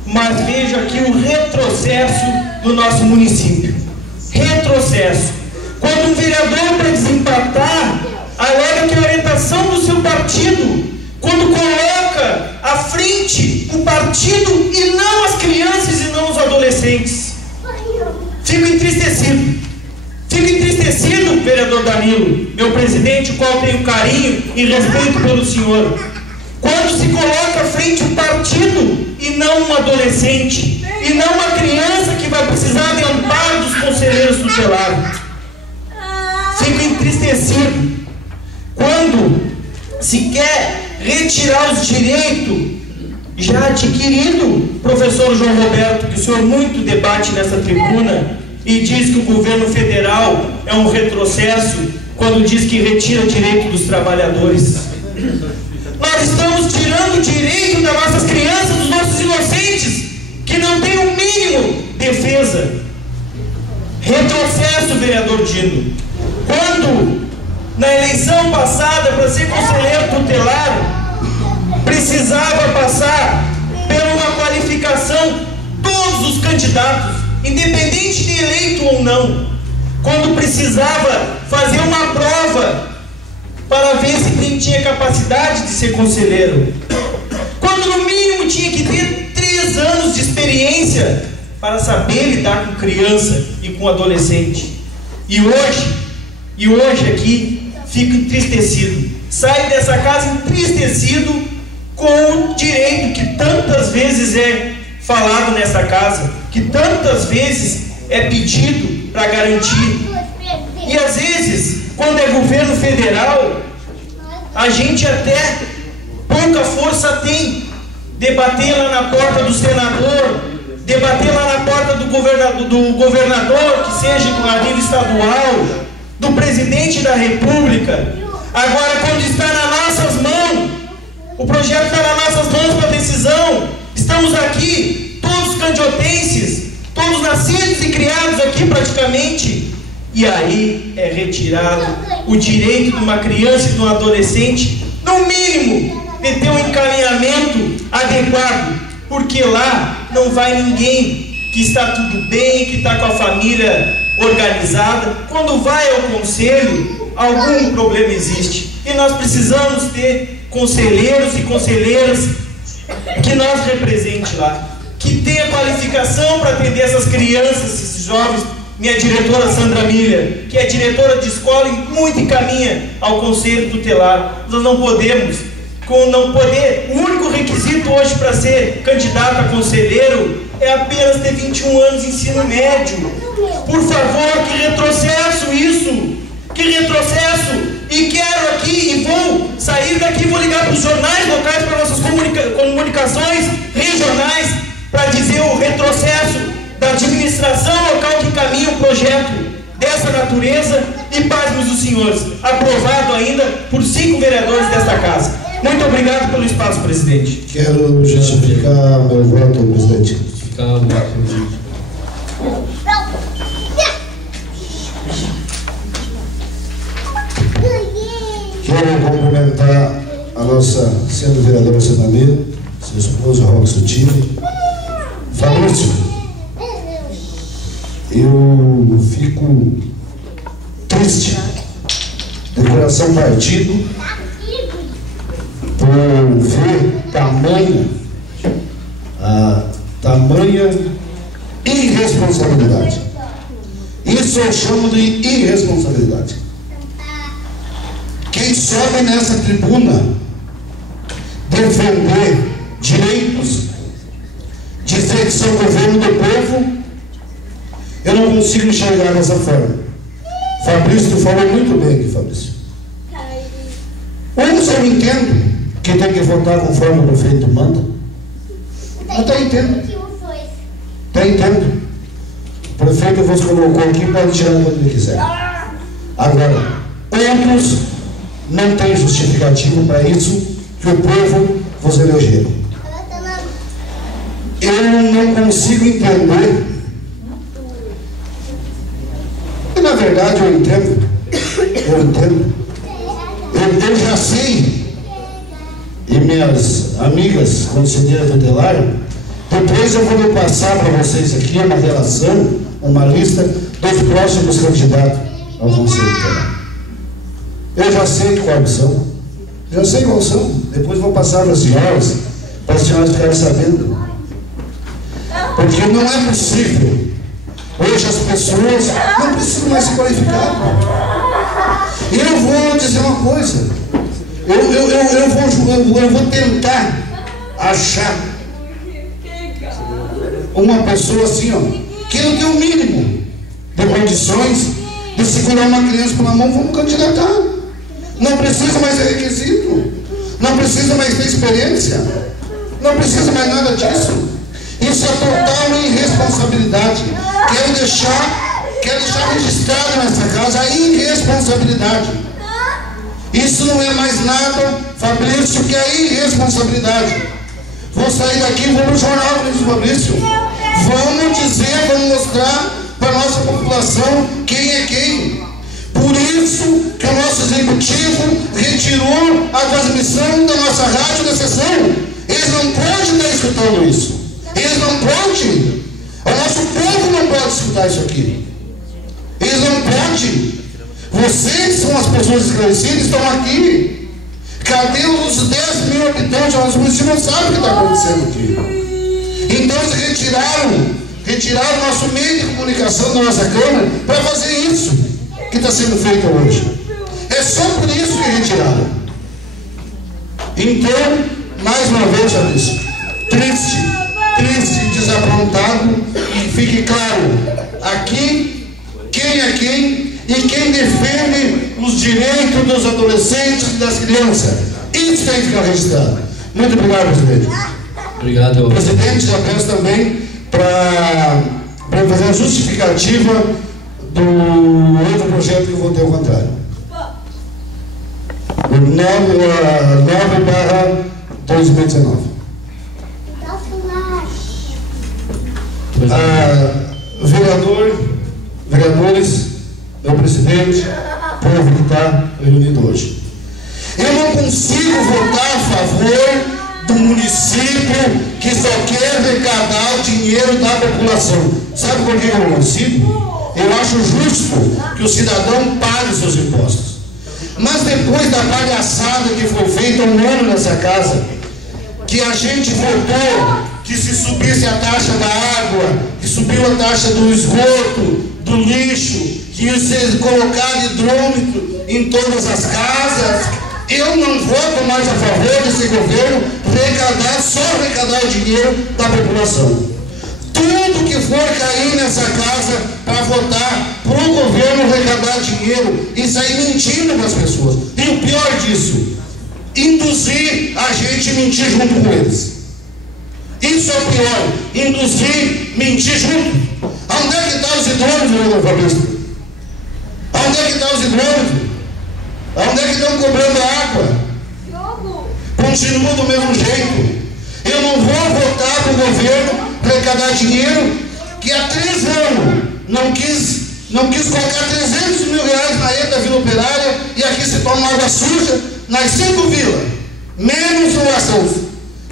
mas vejo aqui o retrocesso do nosso município. Retrocesso. Quando um vereador, para desempatar, alega que a orientação do seu partido, quando coloca à frente o partido e não as crianças e não os adolescentes. Fico entristecido. Fico entristecido, vereador Danilo, meu presidente, o qual tenho carinho e respeito pelo senhor. Quando se coloca à frente o partido e não um adolescente, e não uma criança que vai precisar de amparo dos conselheiros tutelares. Fico entristecido quando se quer retirar os direitos já adquiridos, professor João Roberto, que o senhor muito debate nessa tribuna e diz que o governo federal é um retrocesso quando diz que retira o direito dos trabalhadores. Nós estamos tirando o direito das nossas crianças, dos nossos inocentes, que não têm o mínimo defesa. Retrocesso, vereador Dino. Quando, na eleição passada, para ser conselheiro tutelar, precisava passar por uma qualificação, todos os candidatos, independente de eleito ou não, quando precisava fazer uma prova para ver se quem tinha capacidade de ser conselheiro, quando no mínimo tinha que ter 3 anos de experiência para saber lidar com criança e com adolescente. E hoje aqui fico entristecido, saio dessa casa entristecido com o direito que tantas vezes é falado nessa casa, que tantas vezes é pedido para garantir. E às vezes, quando é governo federal, a gente até pouca força tem. Debater lá na porta do senador, debater lá na porta do governador, que seja a nível estadual, do presidente da república. Agora, quando está nas nossas mãos, o projeto está nas nossas mãos para decisão, estamos aqui, todos candiotenses, todos nascidos e criados aqui praticamente, e aí é retirado o direito de uma criança e de um adolescente, no mínimo, de ter um encaminhamento adequado, porque lá não vai ninguém que está tudo bem, que está com a família organizada. Quando vai ao conselho, algum problema existe, e nós precisamos ter conselheiros e conselheiras que nós represente lá, que tenha qualificação para atender essas crianças, esses jovens. Minha diretora Sandra Milha, que é diretora de escola e muito encaminha ao conselho tutelar. Nós não podemos, o único requisito hoje para ser candidato a conselheiro é apenas ter 21 anos de ensino médio. Por favor, que retrocesso isso! Que retrocesso! E quero aqui, e vou sair daqui, vou ligar para os jornais locais, para nossas comunicações regionais, para dizer o retrocesso da administração local que encaminha um projeto dessa natureza, e pasmos os senhores, aprovado ainda por 5 vereadores desta casa. Muito obrigado pelo espaço, presidente. Quero justificar meu voto, presidente. Quero cumprimentar a nossa senhora vereadora Senamira, seu esposo Robson Tino. Fabrício, eu fico triste, de coração partido, por ver tamanha irresponsabilidade. Isso eu chamo de irresponsabilidade. Quem sobe nessa tribuna defender direitos, dizer que são governo do povo, eu não consigo enxergar dessa forma. Fabrício, tu falou muito bem aqui, Fabrício. Uns eu entendo que tem que votar conforme o prefeito manda. Até entendo. Até entendo. O prefeito vos colocou aqui, pode tirar quando ele quiser. Agora, outros não têm justificativo para isso, que o povo vos elegeu. Eu não consigo entender. E na verdade eu entendo Eu entendo. Eu já sei, e minhas amigas conselheiras tutelares, depois eu vou passar para vocês aqui uma relação, uma lista dos próximos candidatos ao Conselho Tutelar. Eu já sei quais são. Já sei quais são. Depois vou passar para as senhoras ficarem sabendo. Porque não é possível. Hoje as pessoas não precisam mais se qualificar. Eu vou dizer uma coisa. Eu vou tentar achar uma pessoa assim, ó, que não tem o mínimo de condições de segurar uma criança pela mão. Vamos candidatar. Não precisa mais ter requisito. Não precisa mais ter experiência. Não precisa mais nada disso. Isso é total irresponsabilidade. Quero deixar registrado nessa casa a irresponsabilidade. Isso não é mais nada, Fabrício, que é irresponsabilidade. Vou sair daqui e vou no jornal, Fabrício. Vamos dizer, vamos mostrar para a nossa população quem é quem. Por isso que o nosso executivo retirou a transmissão da nossa rádio da sessão. Eles não podem estar escutando isso. Eles não podem. O nosso povo não pode escutar isso aqui. Eles não podem. Vocês são as pessoas esclarecidas, estão aqui. Cadê os 10 mil habitantes? Os municípios não sabem o que está acontecendo aqui. Então eles retiraram o nosso meio de comunicação da nossa Câmara para fazer isso que está sendo feito hoje. É só por isso que retiraram. Então, mais uma vez, Fabrício, triste, desapontado, e fique claro, aqui, quem é quem e quem defende os direitos dos adolescentes e das crianças. Isso tem que ficar registrado. Muito obrigado, presidente. Obrigado. Presidente, já peço também para fazer a justificativa do outro projeto que eu votei ao contrário. O 9/2019. Vereadores, meu presidente, povo que está reunido hoje. Eu não consigo votar a favor do município que só quer arrecadar o dinheiro da população. Sabe por que eu não consigo? Eu acho justo que o cidadão pague os seus impostos. Mas depois da palhaçada que foi feita um ano nessa casa, que a gente votou que se subisse a taxa da água, que subiu a taxa do esgoto, do lixo, que ia ser colocado hidrômetro em todas as casas, eu não voto mais a favor desse governo só arrecadar o dinheiro da população. Tudo que for cair nessa casa para votar para o governo arrecadar dinheiro e sair mentindo para as pessoas. E o pior disso, induzir a gente a mentir junto com eles. Isso é o pior, induzir, mentir junto. Onde é que estão os hidrômetros, vereador Fabrício? Onde é que estão os hidrômetros? Onde é que estão cobrando água? Continua do mesmo jeito. Eu não vou votar para o governo arrecadar dinheiro que há 3 anos não quis colocar 300 mil reais na rede da Vila Operária e aqui se toma água suja nas 5 vilas, menos o Ação.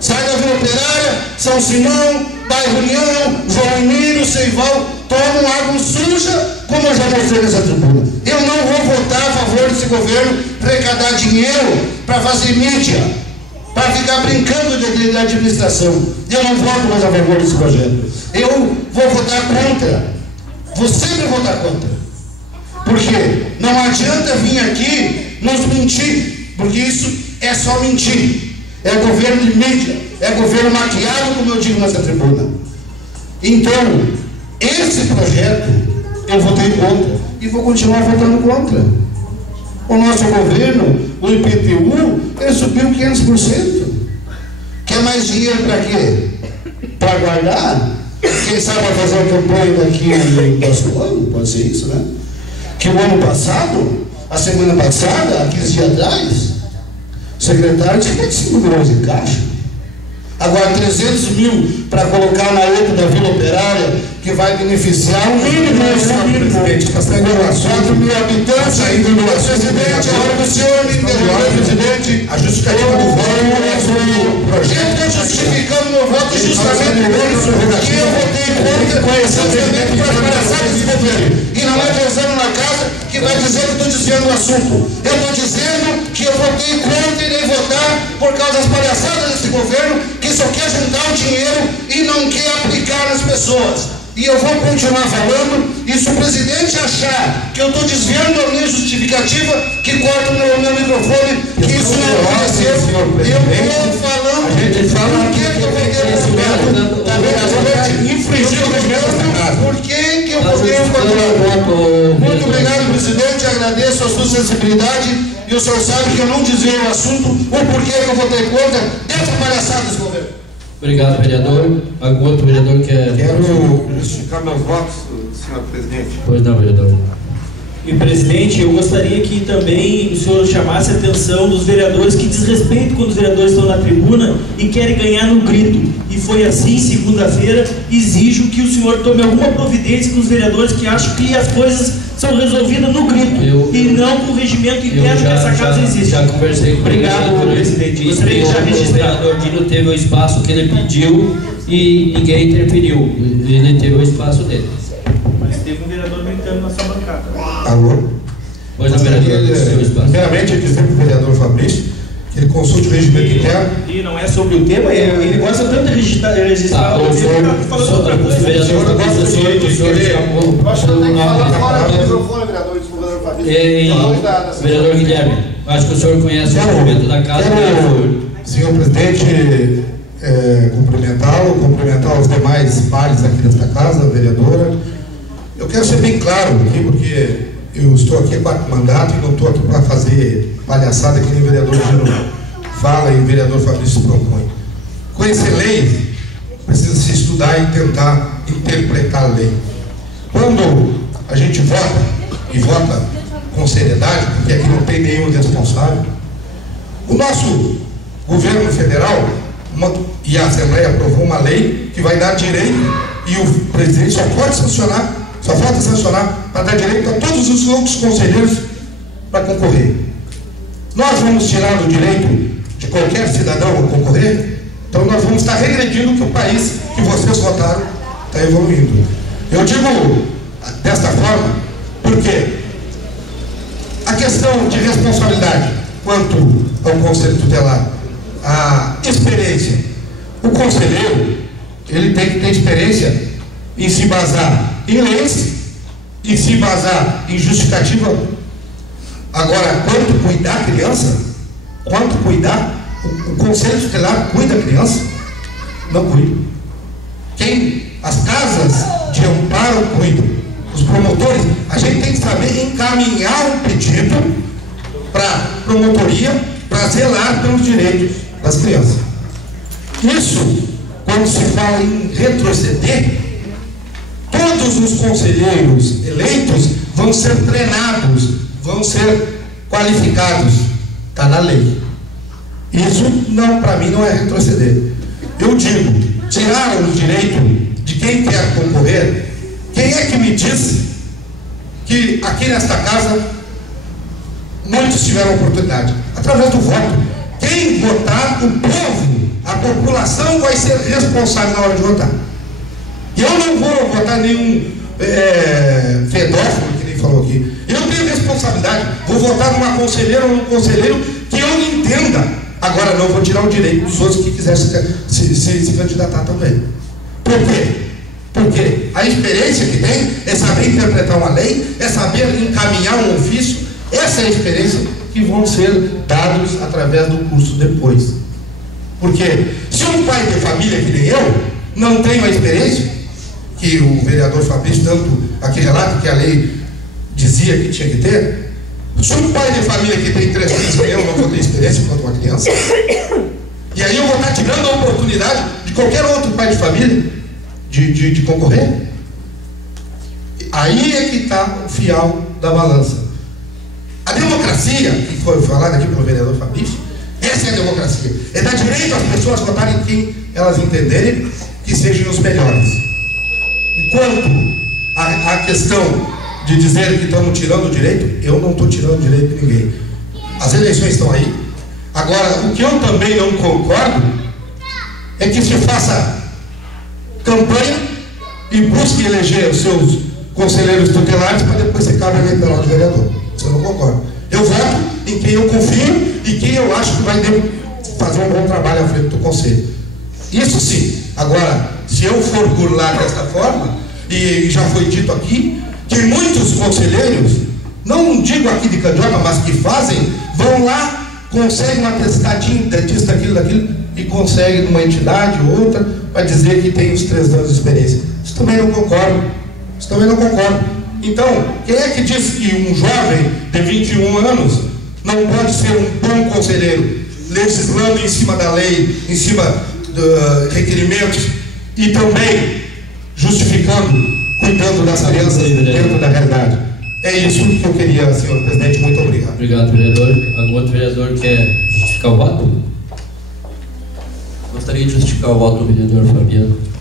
Sai da Vila Operária, São Simão, Bairro União, João Emílio, Seival, tomam água suja, como eu já mostrei nessa tribuna. Eu não vou votar a favor desse governo arrecadar dinheiro para fazer mídia, para ficar brincando de administração. Eu não voto mais a favor desse projeto. Eu vou votar contra. Vou sempre votar contra. Porque não adianta vir aqui nos mentir, porque isso é só mentir. É governo de mídia, é governo maquiado, como eu digo nessa tribuna. Então, esse projeto eu votei contra e vou continuar votando contra. O nosso governo, o IPTU, ele subiu 500%. Quer mais dinheiro para quê? Para guardar? Quem sabe vai fazer a campanha daqui no próximo ano? Pode ser isso, né? Que o ano passado, a semana passada, há 15 dias atrás, o secretário disse que tem 5 milhões em caixa. Agora, 300 mil para colocar na EPA da Vila Operária, que vai beneficiar o mínimo, presidente, 4 mil habitantes. Presidente, a hora do senhor me interromper, presidente, a justificativa do voto o projeto que eu justificando meu voto justamente que eu votei contra justamente para palhaçadas desse governo. E não é pesando na casa que vai dizer que eu estou desviando o assunto. Eu estou dizendo que eu votei contra e irei votar por causa das palhaçadas desse governo que só quer juntar o dinheiro e não quer aplicar nas pessoas. E eu vou continuar falando, e se o presidente achar que eu estou desviando a minha justificativa, que corta o meu microfone, que isso não aconteceu, eu estou falando por que eu votei contra infringir o regimento, por que eu votei contra. Muito obrigado, presidente, agradeço a sua sensibilidade, e o senhor sabe que eu não desvio o assunto, o porquê que eu votei contra dessa palhaçada desse governo. Obrigado, vereador. Algum outro vereador quer... Quero justificar meus votos, senhor presidente. Pois não, vereador. E, presidente, eu gostaria que também o senhor chamasse a atenção dos vereadores que desrespeitam quando os vereadores estão na tribuna e querem ganhar no grito. E foi assim, segunda-feira, exijo que o senhor tome alguma providência com os vereadores que acham que as coisas são resolvidas no grito e não com o regimento interno que essa casa existe. Já conversei com Obrigado, presidente. Gostaria de já registrar. O vereador Dino teve o espaço que ele pediu e ninguém interferiu. Ele teve o espaço dele. Mas teve um vereador aumentando na sua bancada. Alô? Pois não, vereador, seu espaço. Primeiramente, dizer para o vereador Fabrício que ele consulte o regimento interno. E não é sobre o tema, ele gosta tanto de registrar o tema, falando outra coisa. O senhor chamou. Eu acho que tem que falar fora do microfone, vereador, do vereador Fabrício. Vereador Guilherme, acho que o senhor conhece o regimento da casa. Senhor presidente, cumprimentar os demais pares aqui desta casa, vereadora. Eu quero ser bem claro aqui, porque eu estou aqui há 4 mandatos e não estou aqui para fazer palhaçada que nem o vereador Gino fala e o vereador Fabrício propõe. Conhecer lei, precisa se estudar e tentar interpretar a lei. Quando a gente vota, e vota com seriedade, porque aqui não tem nenhum responsável, o nosso governo federal e a Assembleia aprovou uma lei que vai dar direito, e o presidente só pode sancionar, só falta sancionar para dar direito a todos os outros conselheiros para concorrer. Nós vamos tirar o direito de qualquer cidadão a concorrer, então nós vamos estar regredindo que o país que vocês votaram está evoluindo. Eu digo desta forma porque a questão de responsabilidade quanto ao Conselho Tutelar, a experiência, o conselheiro, ele tem que ter experiência em se basar em leis e se basar em justificativa. Agora, quanto cuidar a criança, quanto cuidar, o Conselho Tutelar cuida da criança? Não cuida. As casas de amparo cuidam. Os promotores, a gente tem que saber encaminhar um pedido para promotoria para zelar pelos direitos das crianças. Isso, quando se fala em retroceder, todos os conselheiros eleitos vão ser treinados, vão ser qualificados. Está na lei. Isso, não, para mim, não é retroceder. Eu digo, tirar o direito de quem quer concorrer. Quem é que me disse que aqui nesta casa muitos tiveram oportunidade? Através do voto. Quem votar, o povo, a população vai ser responsável na hora de votar. Eu não vou votar nenhum fedófilo, que nem falou aqui. Eu tenho responsabilidade. Vou votar numa conselheira ou num conselheiro que eu entenda. Agora não vou tirar o direito dos outros que quisessem se candidatar também. Por quê? Porque a experiência que tem é saber interpretar uma lei, é saber encaminhar um ofício. Essa é a experiência que vão ser dados através do curso depois. Porque se um pai de família que nem eu não tem a experiência que o vereador Fabrício tanto aqui relata que a lei dizia que tinha que ter, se um pai de família que tem 3 filhos que eu não vou ter experiência quanto uma criança, e aí eu vou estar tirando a oportunidade de qualquer outro pai de família de concorrer. Aí é que está o fiel da balança. A democracia, que foi falada aqui pelo vereador Fabrício, essa é a democracia. É dar direito às pessoas votarem quem elas entenderem, que sejam os melhores. Enquanto a questão de dizer que estamos tirando o direito, eu não estou tirando o direito de ninguém. As eleições estão aí. Agora, o que eu também não concordo é que se faça campanha e busque eleger os seus conselheiros tutelares para depois ser cabo eleitoral de vereador. Isso eu não concordo. Eu voto em quem eu confio e quem eu acho que vai fazer um bom trabalho à frente do conselho. Isso sim. Agora, se eu for burlar desta forma, e já foi dito aqui, que muitos conselheiros, não digo aqui de Candiota, mas que fazem, vão lá, conseguem um atestadinho, disso, daquilo, e conseguem numa entidade ou outra, para dizer que tem os 3 anos de experiência. Isso também não concordo. Isso também não concordo. Então, quem é que diz que um jovem de 21 anos não pode ser um bom conselheiro, legislando em cima da lei, em cima de requerimentos e também justificando, cuidando das crianças dentro da realidade? É isso que eu queria, senhor presidente. Muito obrigado. Obrigado, vereador. Algum outro vereador quer justificar o voto? Gostaria de justificar o voto do vereador Fabiano.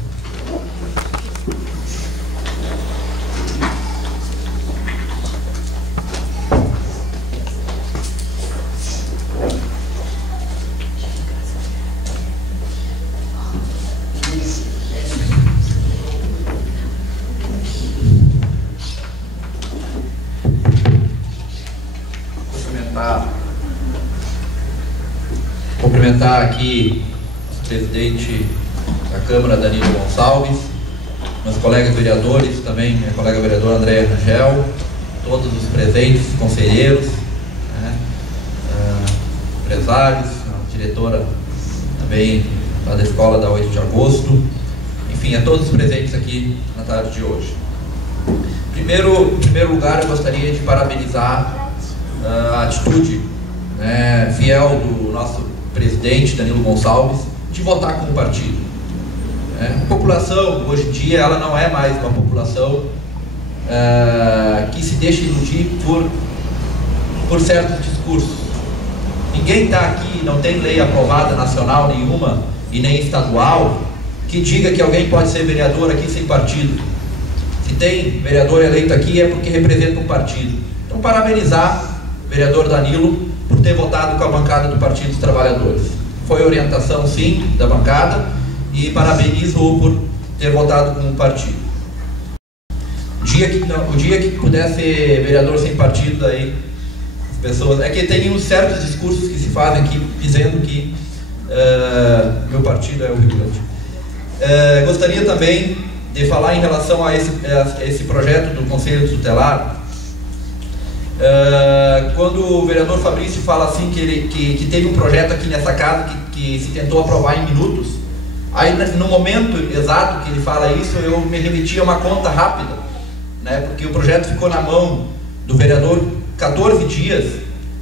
Cumprimentar aqui o presidente da Câmara, Danilo Gonçalves, meus colegas vereadores, também minha colega vereadora Andréa Rangel, todos os presentes, conselheiros, né, empresários, a diretora também lá da escola da 8 de agosto, enfim, a todos os presentes aqui na tarde de hoje. Em primeiro lugar, eu gostaria de parabenizar a atitude fiel do nosso presidente Danilo Gonçalves de votar com o partido. A população, hoje em dia, ela não é mais uma população que se deixa iludir por certos discursos. Ninguém está aqui, não tem lei aprovada nacional nenhuma e nem estadual que diga que alguém pode ser vereador aqui sem partido. Se tem vereador eleito aqui é porque representa um partido. Então, parabenizar o vereador Danilo por ter votado com a bancada do Partido dos Trabalhadores. Foi orientação, sim, da bancada, e parabenizo-o por ter votado com o partido. O dia que puder ser vereador sem partido, aí as pessoas... É que tem uns certos discursos que se fazem aqui, dizendo que meu partido é o Rio Grande. Gostaria também de falar em relação a esse projeto do Conselho Tutelar. Quando o vereador Fabrício fala assim que teve um projeto aqui nessa casa que se tentou aprovar em minutos, aí no momento exato que ele fala isso, eu me remeti a uma conta rápida, né, porque o projeto ficou na mão do vereador 14 dias,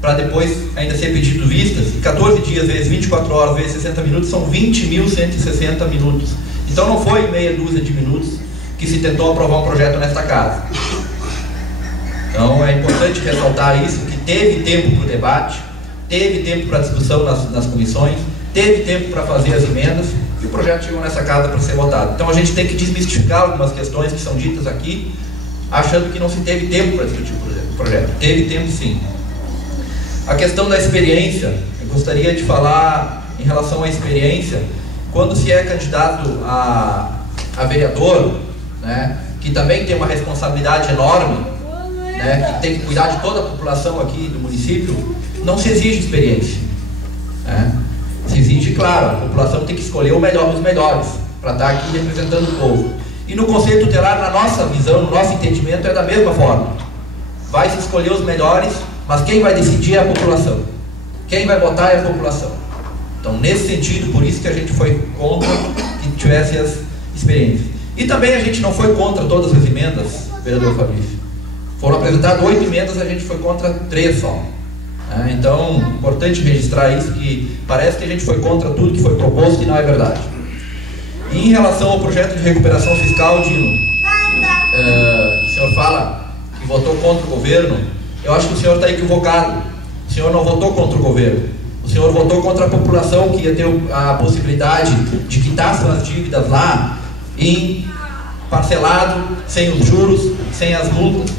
para depois ainda ser pedido vistas, e 14 dias vezes 24 horas vezes 60 minutos são 20.160 minutos. Então não foi meia dúzia de minutos que se tentou aprovar um projeto nesta casa. Então é importante ressaltar isso, que teve tempo para o debate, teve tempo para a discussão nas comissões, teve tempo para fazer as emendas, e o projeto chegou nessa casa para ser votado. Então a gente tem que desmistificar algumas questões que são ditas aqui, achando que não se teve tempo para discutir o projeto. Teve tempo sim. A questão da experiência, eu gostaria de falar em relação à experiência, quando se é candidato a vereador, né, que também tem uma responsabilidade enorme, né, que tem que cuidar de toda a população aqui do município, não se exige experiência. Né? Se exige, claro, a população tem que escolher os melhores, para estar aqui representando o povo. E no Conselho Tutelar, na nossa visão, no nosso entendimento, é da mesma forma. Vai se escolher os melhores, mas quem vai decidir é a população. Quem vai votar é a população. Então, nesse sentido, por isso que a gente foi contra que tivesse as experiências. E também a gente não foi contra todas as emendas, vereador Fabrício. Foram apresentadas 8 emendas, a gente foi contra 3 só. Então, importante registrar isso, que parece que a gente foi contra tudo que foi proposto e não é verdade. E em relação ao projeto de recuperação fiscal, Dino, o senhor fala que votou contra o governo. Eu acho que o senhor está equivocado. O senhor não votou contra o governo. O senhor votou contra a população que ia ter a possibilidade de quitar suas dívidas lá em parcelado, sem os juros, sem as multas.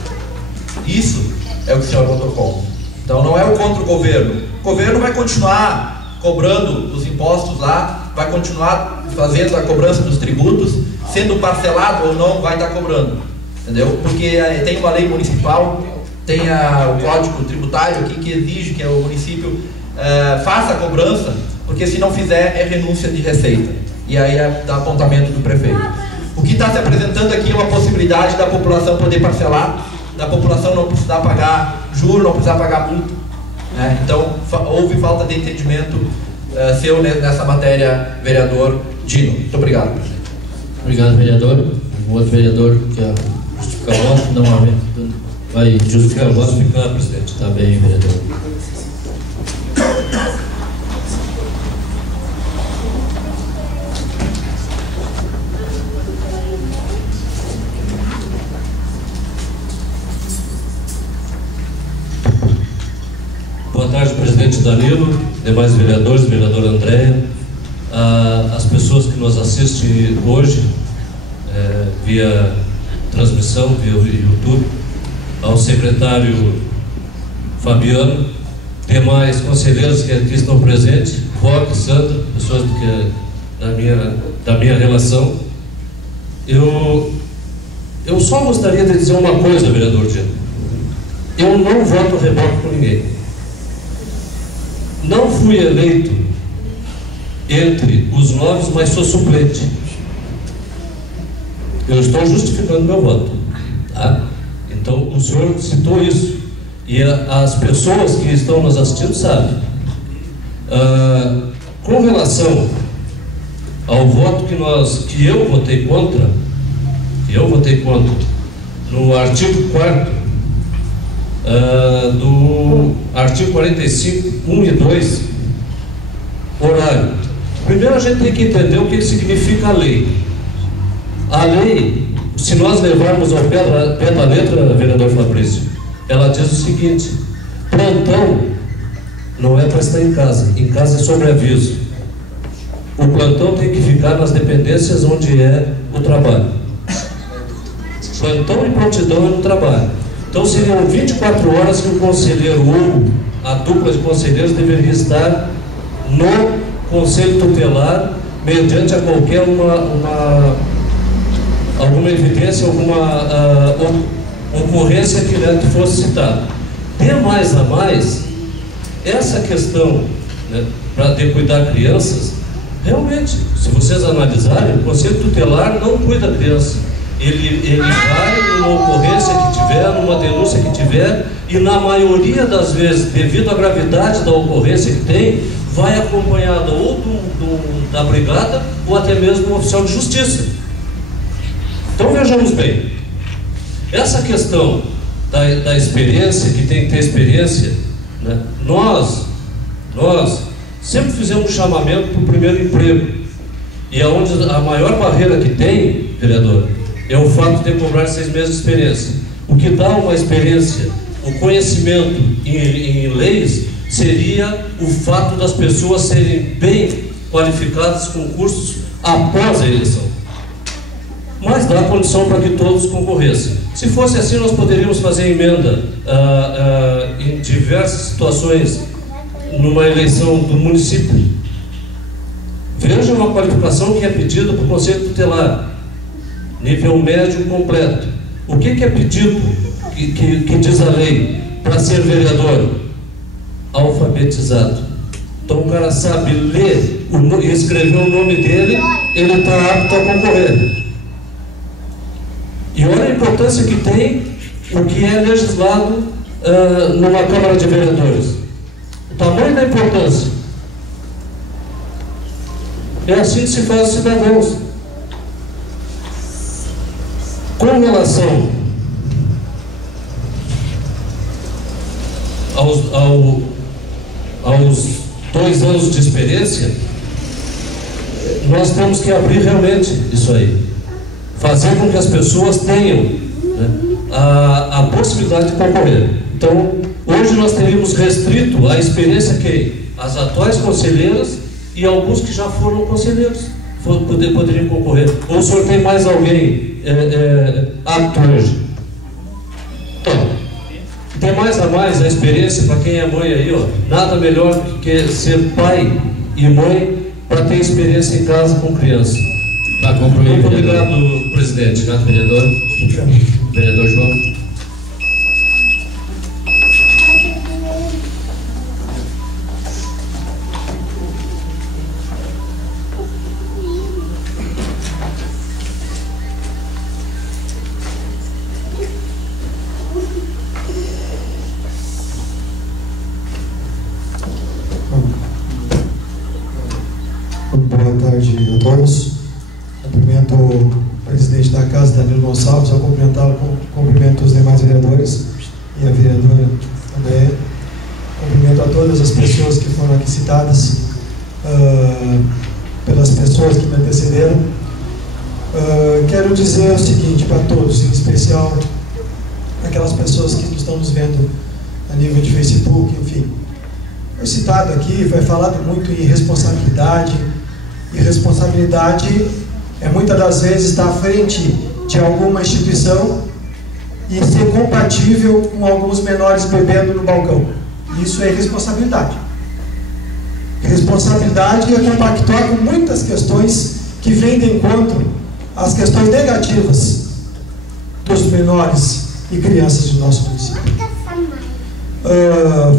Isso é o que o senhor votou contra. Então não é o contra o governo. O governo vai continuar cobrando os impostos lá, vai continuar fazendo a cobrança dos tributos, sendo parcelado ou não, vai estar cobrando. Entendeu? Porque tem uma lei municipal, tem o código tributário aqui que exige que o município faça a cobrança, porque se não fizer é renúncia de receita. E aí é da apontamento do prefeito. O que está se apresentando aqui é uma possibilidade da população poder parcelar, da população não precisar pagar juro, não precisar pagar multa. Então, houve falta de entendimento seu nessa matéria, vereador Dino. Muito obrigado, presidente. Obrigado, vereador. O outro vereador que quer justificar o voto, não vai justificar o voto. Justificar, presidente. Está bem, vereador. Boa tarde, presidente Danilo, demais vereadores, vereadora Andréia, as pessoas que nos assistem hoje via transmissão, via YouTube, ao secretário Fabiano, demais conselheiros que aqui estão presentes, Roque, Sandra, pessoas da minha relação. Eu só gostaria de dizer uma coisa, vereador Dino. Eu não voto reboque com ninguém. Não fui eleito entre os novos, mas sou suplente. Eu estou justificando meu voto, tá? Então o senhor citou isso e as pessoas que estão nos assistindo sabem. Com relação ao voto que eu votei contra, no artigo 4º do artigo 45, 1 e 2, horário. Primeiro a gente tem que entender o que significa a lei. A lei, se nós levarmos ao pé da letra, vereador Fabrício, ela diz o seguinte: plantão não é para estar em casa é sobre aviso. O plantão tem que ficar nas dependências onde é o trabalho. Plantão e prontidão é no trabalho. Então seriam 24 horas que o conselheiro ou a dupla de conselheiros deveria estar no conselho tutelar, mediante a qualquer alguma evidência, alguma ocorrência que fosse citada. De mais a mais, essa questão, né, de cuidar crianças, realmente, se vocês analisarem, o conselho tutelar não cuida da criança. Ele vai numa ocorrência que tiver, numa denúncia que tiver, e na maioria das vezes, devido à gravidade da ocorrência que tem, vai acompanhada ou da brigada ou até mesmo do oficial de justiça. Então vejamos bem, essa questão da experiência, que tem que ter experiência, né? Nós sempre fizemos um chamamento para o primeiro emprego, e aonde a maior barreira que tem, vereador, é o fato de cobrar 6 meses de experiência. O que dá uma experiência, o conhecimento em leis, seria o fato das pessoas serem bem qualificadas com cursos após a eleição. Mas dá condição para que todos concorressem. Se fosse assim, nós poderíamos fazer emenda em diversas situações numa eleição do município. Veja uma qualificação que é pedida para o Conselho Tutelar. Nível médio completo. O que é pedido, que diz a lei, para ser vereador? Alfabetizado. Então o cara sabe ler e escrever o nome dele, ele está apto a concorrer. E olha a importância que tem o que é legislado numa Câmara de Vereadores. O tamanho da importância. É assim que se faz os cidadãos. Com relação aos 2 anos de experiência, nós temos que abrir realmente isso aí, fazer com que as pessoas tenham, né, a possibilidade de concorrer. Então, hoje nós teríamos restrito a experiência quem? as atuais conselheiras e alguns que já foram conselheiros poderiam concorrer. Ou o senhor tem mais alguém apto hoje? Então, tem mais a experiência para quem é mãe aí, ó. Nada melhor do que ser pai e mãe para ter experiência em casa com criança. Para concluir, muito obrigado, presidente. Obrigado, vereador. Vereador João. Boa tarde a todos. Cumprimento o presidente da Casa, Danilo Gonçalves, ao cumprimentá-lo, cumprimento os demais vereadores e a vereadora Andréia. Cumprimento a todas as pessoas que foram aqui citadas, pelas pessoas que me antecederam. Quero dizer o seguinte para todos, em especial aquelas pessoas que estão nos vendo a nível de Facebook, enfim. Foi citado aqui, foi falado muito em responsabilidade, e responsabilidade é muitas das vezes estar à frente de alguma instituição e ser compatível com alguns menores bebendo no balcão. Isso é responsabilidade. Responsabilidade é compactuar com muitas questões que vêm de encontro às questões negativas dos menores e crianças do nosso município.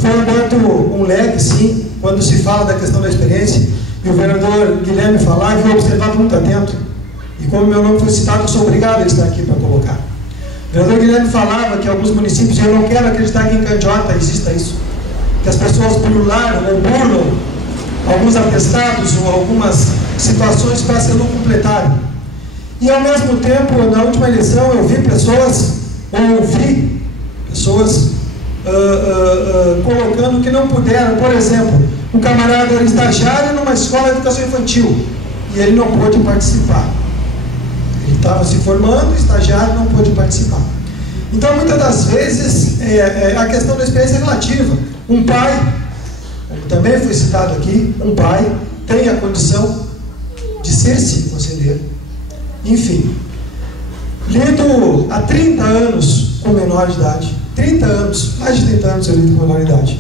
Foi aberto um leque, sim, quando se fala da questão da experiência, e o vereador Guilherme falava, e eu observava muito atento, e como meu nome foi citado, eu sou obrigado a estar aqui para colocar. O vereador Guilherme falava que alguns municípios, eu não quero acreditar que em Candiota exista isso, que as pessoas burlaram ou burlam alguns atestados ou algumas situações para se não completarem. E ao mesmo tempo, na última eleição, eu vi pessoas, ou ouvi pessoas colocando que não puderam. Por exemplo, um camarada era estagiário numa escola de educação infantil e ele não pôde participar. Ele estava se formando, estagiário, não pôde participar. Então, muitas das vezes, a questão da experiência é relativa. Um pai, como também foi citado aqui, um pai tem a condição de ser-se conselheiro. Enfim, lido há 30 anos com menor de idade. 30 anos, mais de 30 anos eu lido com menor de idade.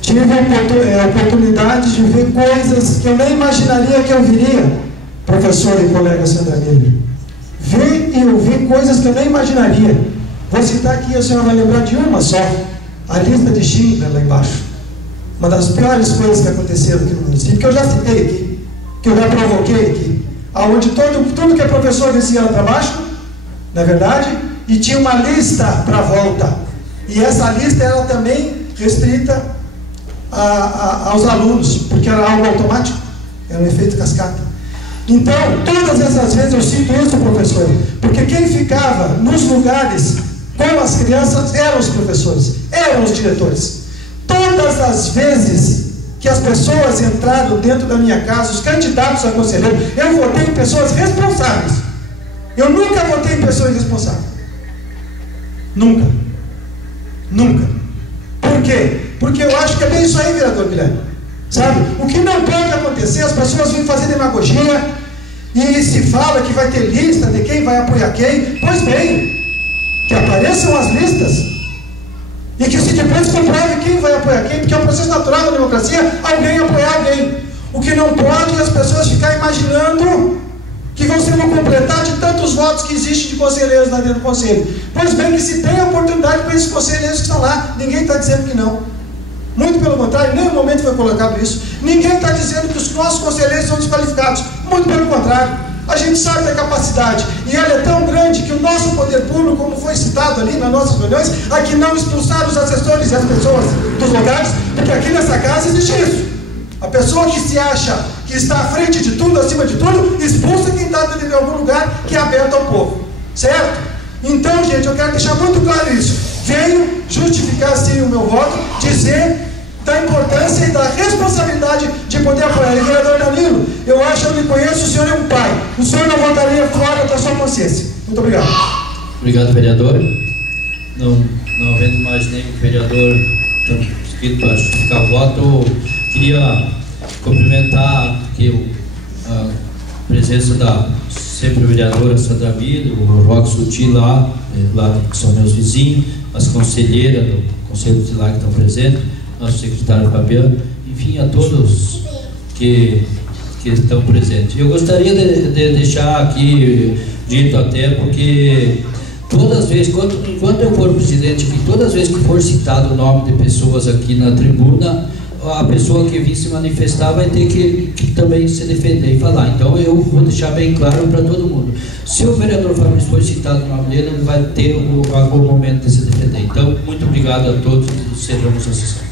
Tive a oportunidade de ver coisas que eu nem imaginaria que eu viria, professor e colega Sandra Miller. Vi e ouvi coisas que eu nem imaginaria. Vou citar aqui, a senhora vai lembrar de uma só, a lista de Schindler lá embaixo. Uma das piores coisas que aconteceram aqui no município, que eu já citei aqui, que eu já provoquei aqui, onde tudo que é professor descia lá para baixo, na verdade, e tinha uma lista para a volta. E essa lista era também restrita aos alunos, porque era algo automático, era um efeito cascata. Então, todas essas vezes eu cito isso, professor, porque quem ficava nos lugares com as crianças eram os professores, eram os diretores. Todas as vezes que as pessoas entraram dentro da minha casa, os candidatos a conselheiro, eu votei em pessoas responsáveis. Eu nunca votei em pessoas irresponsáveis. Nunca. Nunca. Por quê? Porque eu acho que é bem isso aí, vereador Guilherme. Sabe? O que não pode acontecer, as pessoas vêm fazer demagogia e se fala que vai ter lista de quem vai apoiar quem. Pois bem, que apareçam as listas e que se depois comprove quem vai apoiar quem, porque é um processo natural da democracia, alguém apoiar alguém. O que não pode é as pessoas ficarem imaginando que vão ser no completar de tantos votos que existem de conselheiros lá dentro do conselho. Pois bem, que se tem a oportunidade para esses conselheiros que estão lá, ninguém está dizendo que não. Muito pelo contrário, em nenhum momento foi colocado isso. Ninguém está dizendo que os nossos conselheiros são desqualificados. Muito pelo contrário. A gente sabe da capacidade. E ela é tão grande que o nosso poder público, como foi citado ali nas nossas reuniões, aqui não expulsar os assessores e as pessoas dos lugares, porque aqui nessa casa existe isso. A pessoa que se acha que está à frente de tudo, acima de tudo, expulsa quem está dentro de algum lugar que é aberto ao povo. Certo? Então, gente, eu quero deixar muito claro isso. Venho justificar, sim, o meu voto, dizer da importância e da responsabilidade de poder apoiar. E, vereador Danilo, eu acho que eu lhe conheço, o senhor é um pai. O senhor não votaria fora da sua consciência. Muito obrigado. Obrigado, vereador. Não havendo mais nenhum vereador inscrito para justificar o voto, Queria cumprimentar aqui a presença da sempre vereadora Sandra Miller, o Roque Suti lá que são meus vizinhos, as conselheiras do Conselho de lá que estão presentes, nosso secretário Fabiano, enfim, a todos que estão presentes. Eu gostaria de deixar aqui dito até, porque todas as vezes, enquanto eu for presidente aqui, todas as vezes que for citado o nome de pessoas aqui na tribuna, a pessoa que vir se manifestar vai ter que também se defender e falar. Então eu vou deixar bem claro para todo mundo. Se o vereador Fabrício for citado o nome dele, ele vai ter o momento de se defender. Então, muito obrigado a todos e encerramos a sessão.